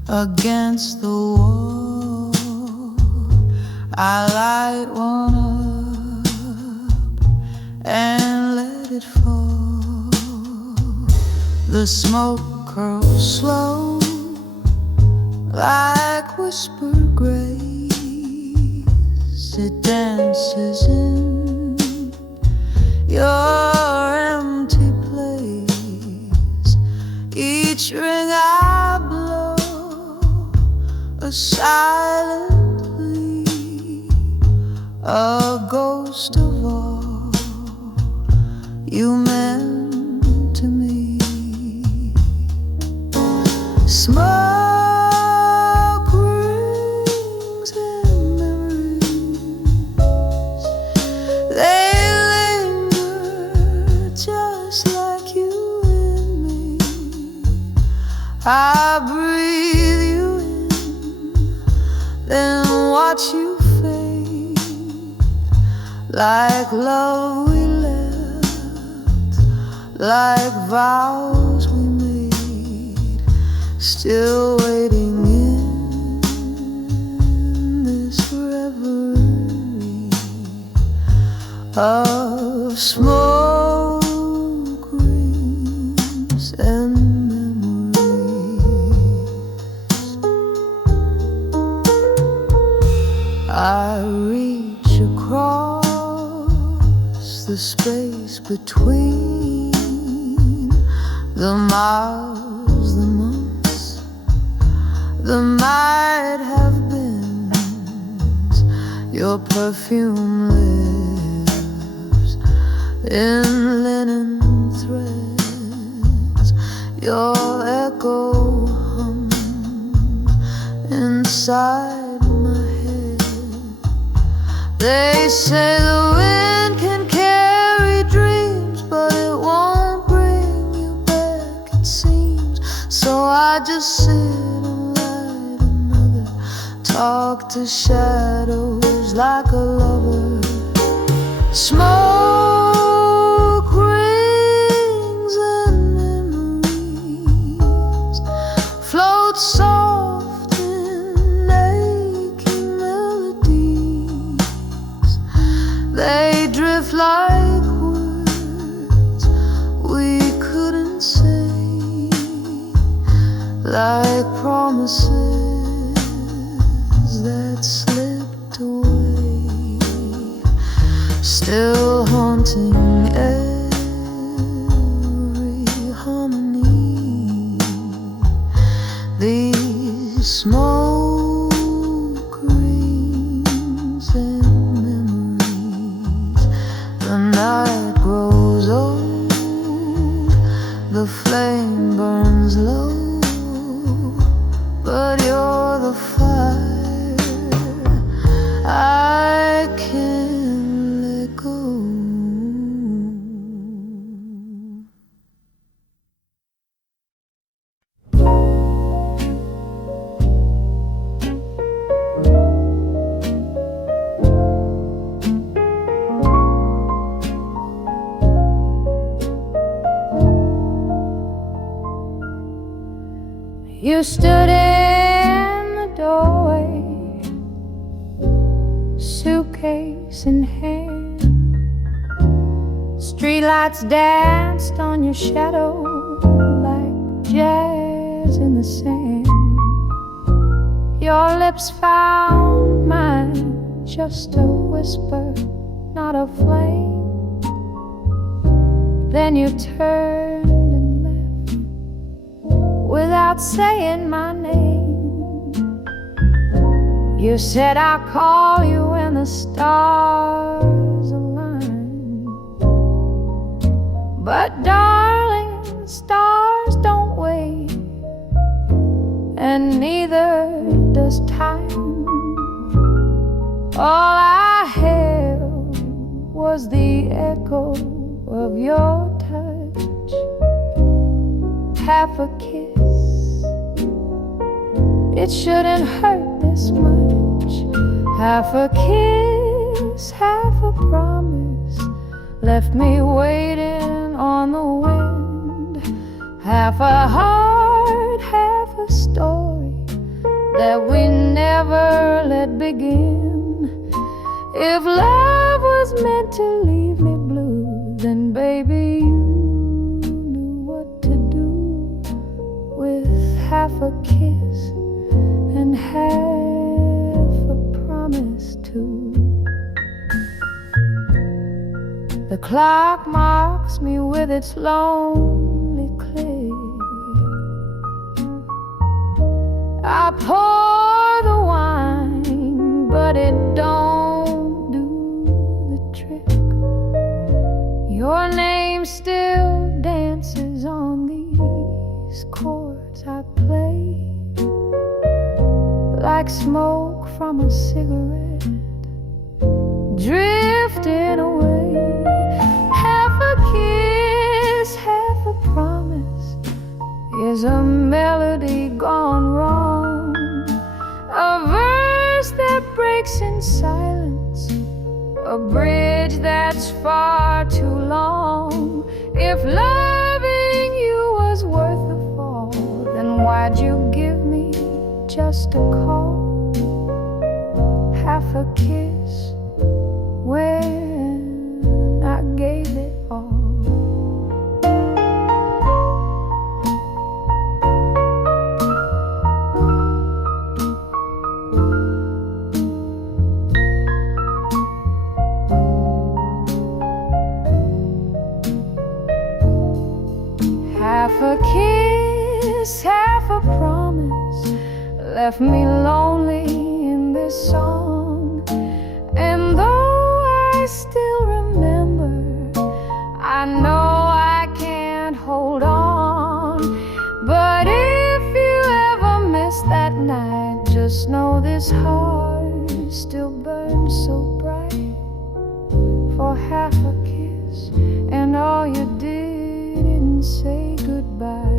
against the wall. I light one up and let it fall. The smoke curls slow, like whispered grace. It dances in your empty place. Each ring I blow, a silently, a ghost of all you meant to me. Smoke rings like love we left, like vows we made, still waiting in this reverie of smoke rings and memories. I reach across the space between the miles, the months, the might have been. Your perfume lives in linen threads, your echo hums inside my head. They say the wind can carry dreams, but it won't bring you back, it seems. So I just sit and light another, talk to shadows like a lover. Smoke rings and memories float soft in aching melodies. They drift like words we couldn't say, like promises that slipped away, still haunting every harmony. These smoke rings and memories. The night grows old, the flame burns low, but you're the fire I can't let go. You stood in the doorway, suitcase in hand. Streetlights danced on your shadow like jazz in the sand. Your lips found mine, just a whisper, not a flame. Then you turned and left without saying my name. You said I'll call you when the stars align. But darling, stars don't wait, and neither does time. All I held was the echo of your touch, half a kiss. It shouldn't hurt this much. Half a kiss, half a promise, left me waiting on the wind. Half a heart, half a story that we never let begin. If love was meant to leave me blue, then baby you knew what to do with half a kiss and half a promise too. The clock marks me with its lonely click. I pour the wine, but it don't do the trick. Your name still dances on these chords I play, like smoke from a cigarette drifting away. Half a kiss, half a promise is a melody gone wrong, a verse that breaks in silence, a bridge that's far too long. If loving you was worth the fall, then why'd you give me just a call? Half a kiss when I gave it all. Half a kiss, half a promise left me lonely in this song. And though I still remember, I know I can't hold on. But if you ever miss that night, just know this heart still burns so bright. For half a kiss, and all you didn't say goodbye.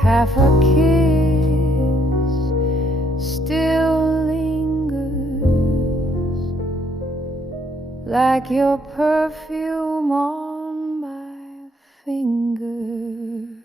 Half a kiss still lingers like your perfume on my fingers.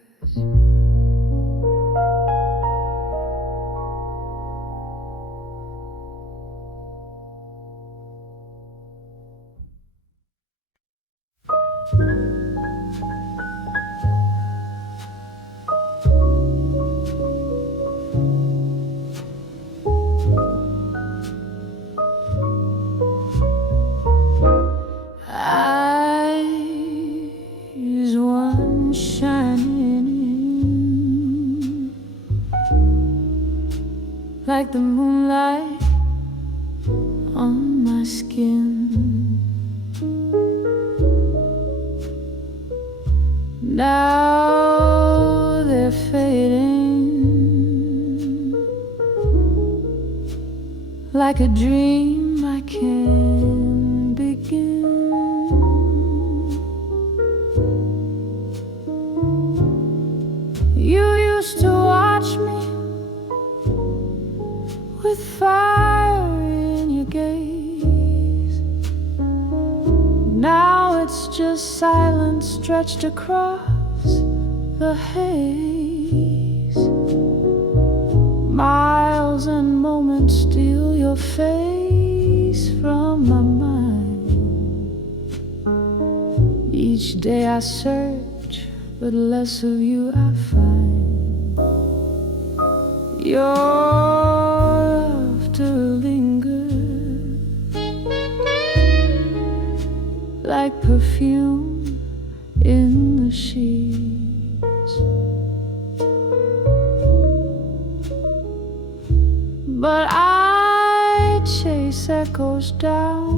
Eyes, one shining like the moonlight on my skin. Now they're fading like a dream I can't begin. You used to watch me with fire in your gaze. Now it's just silence stretched across the haze. Miles and moments steal your face from my mind. Each day I search, but less of you I find. Your laughter lingers like perfume in the sheets. But I chase echoes down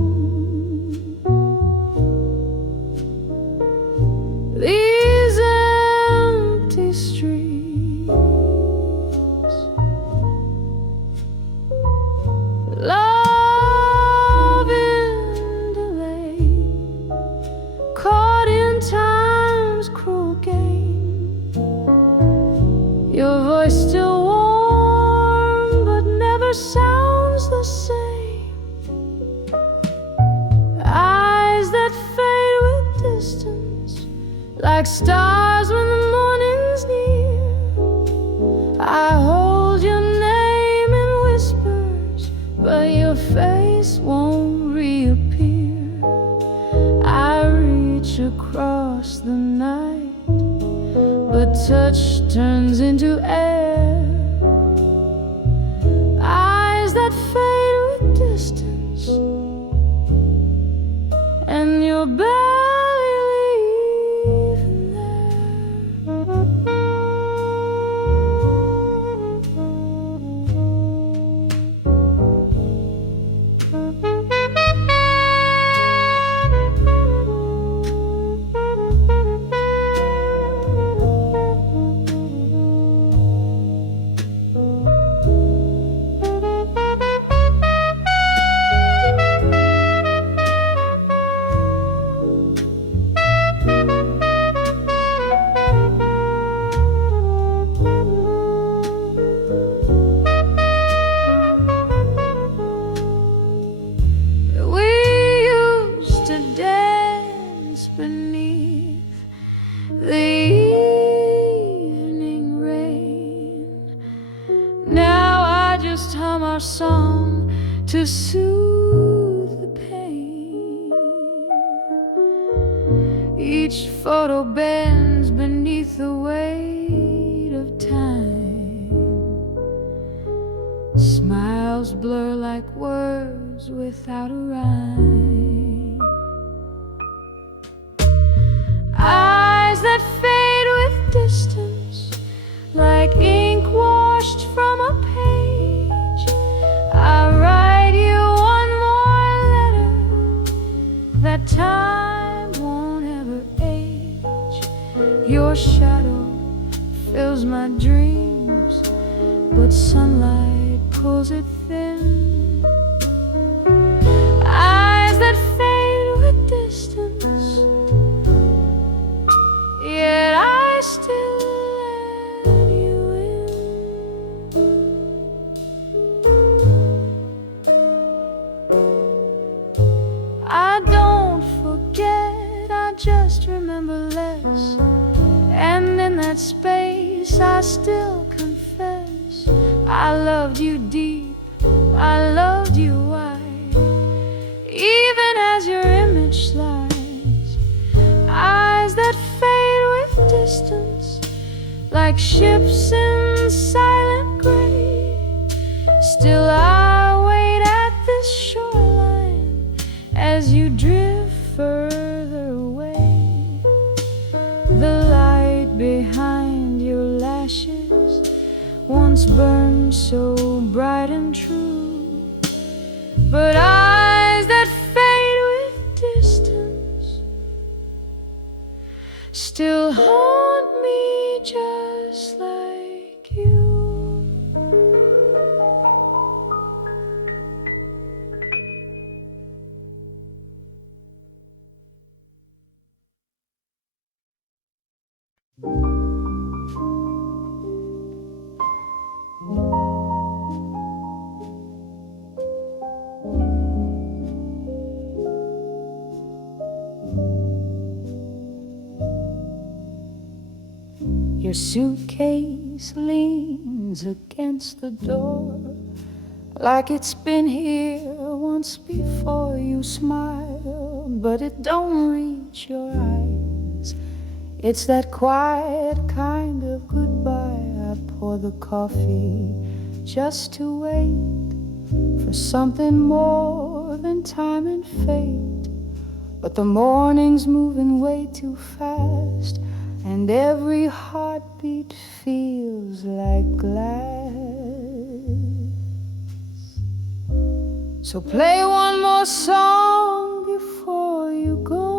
these empty streets. Love in delay, caught in time's cruel game. Your voice still warm, but never sounds the same. Eyes that fade with distance, like stars when the morning's near. I hold your name in whispers, but your face won't reappear. I reach across the night, but touch turns into air. Eyes that fade with distance, and you're barely leaving there. just hum our song to soothe the pain. Each photo bends beneath the weight of time. Smiles blur like words without a rhyme. Eyes that fade with distance, like ink washed from a page. I write you one more letter that time won't ever age. Your shadow fills my dreams, but sunlight pulls it thin. Eyes that fade with distance, yet I still let you in. I don't forget, I just remember less. And in that space I still confess, I loved you deep, I loved you wide. Even as your image slides, eyes that fade with distance, like ships in silent gray. Still I wait at this shoreline as you drift further away. The light behind your lashes once burned so bright and true, but eyes that fade with distance still haunt me just like you. Your suitcase leans against the door, like it's been here once before. You smile, but it don't reach your eyes. It's that quiet kind of goodbye. I pour the coffee just to wait for something more than time and fate. But the morning's moving way too fast, and every heartbeat feels like glass. So play one more song before you go.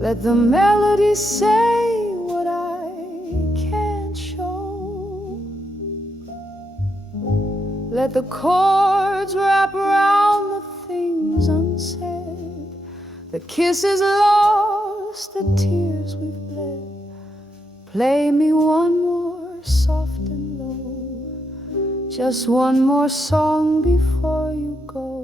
Let the melodies say what I can't show. Let the chords wrap around the things unsaid, the kisses lost, the tears we've bled. Play me one more soft and low, just one more song before you go.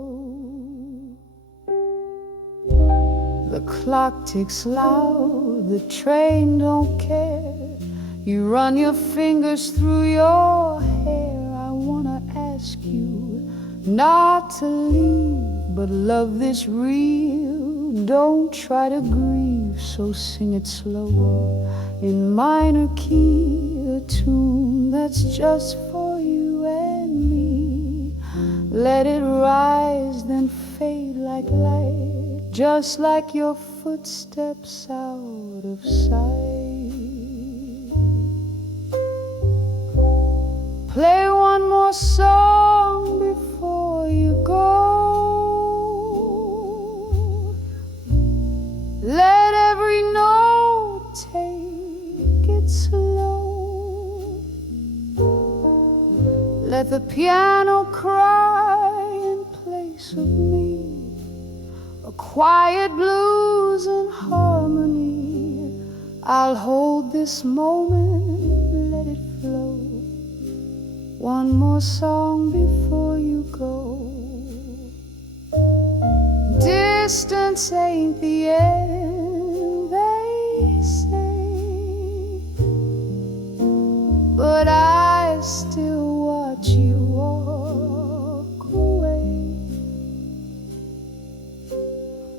The clock ticks loud, the train don't care. You run your fingers through your hair. I wanna ask you not to leave, but love this real. Don't try to grieve, so sing it slow in minor key, a tune that's just for you and me. Let it rise, then fade like light, just like your footsteps out of sight. Play one more song before you go. Let every note take it slow. Let the piano cry in place of me, a quiet blues and harmony. I'll hold this moment, let it flow. One more song before you go. Distance ain't the end, they say, but I still watch you walk away.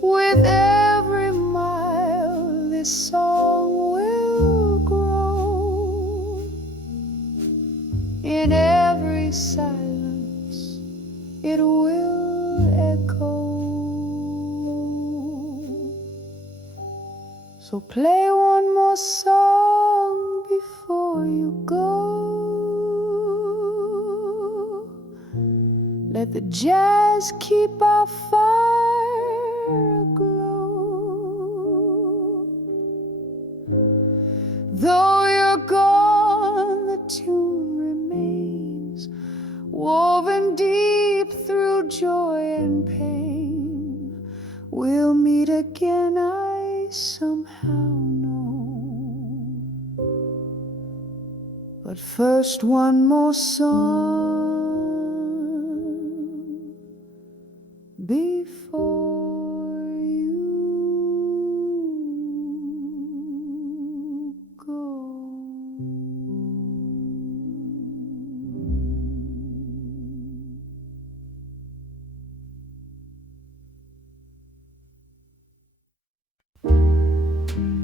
With every mile, this song will grow. In every silence, it will echo. So play one more song before you go. Let the jazz keep our fire aglow. Though you're gone, the tune remains, woven deep through joy and pain. We'll meet again, I somehow know. But first, one more song before you go.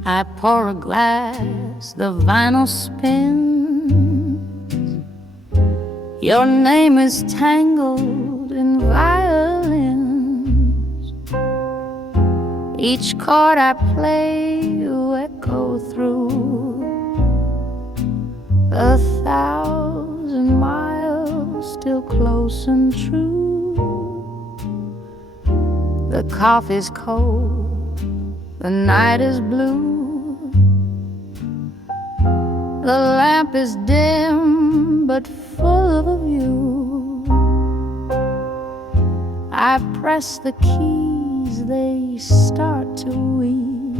I pour a glass, the vinyl spins. Your name is tangled in violins. Each chord I play, you echo through 1,000 miles, still close and true. The coffee's cold, the night is blue. The lamp is dim, but full of a view. I press the keys, they start to weep.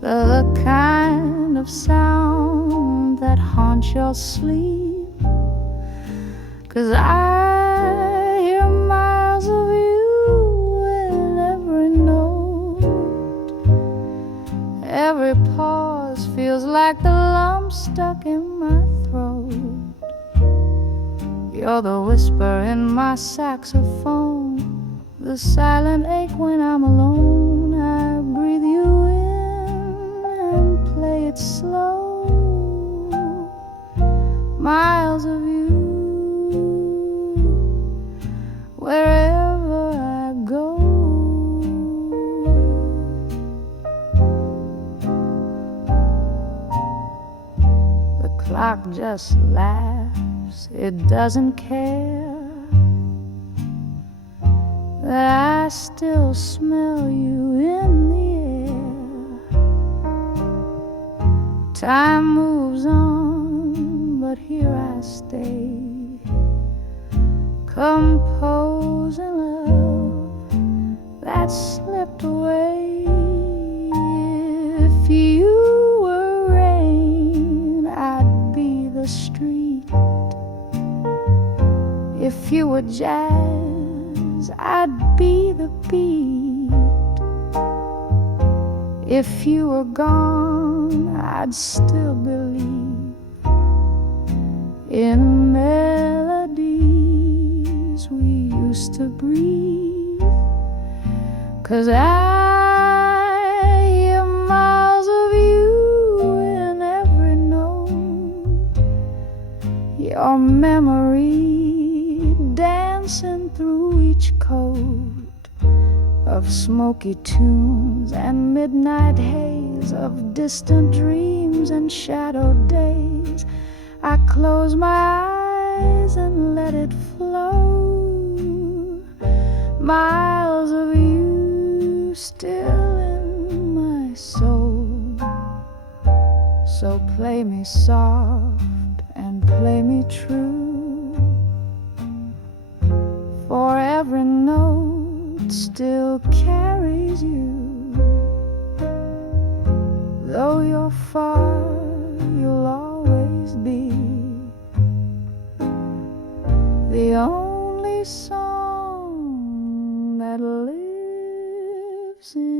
The kind of sound that haunts your sleep. 'Cause I hear miles of you in every note. Every pause feels like the lump stuck in my throat. You're the whisper in my saxophone, the silent ache when I'm alone. I breathe you in and play it slow. Miles of you, wherever I go. The clock just laughs, it doesn't care that I still smell you in the air. Time moves on, but here I stay, composing love that slipped away. If you were rain, I'd be the street. If you were jazz, I'd be the beat. If you were gone, I'd still believe in melodies we used to breathe. 'Cause I hear miles of you in every note. Your memory dancing through each coat of smoky tunes and midnight haze, of distant dreams and shadowed days. I close my eyes and let it flow. Miles of you still in my soul. So play me soft and play me true, for every note still carries you. Though you're far, you'll always be the only song that lives in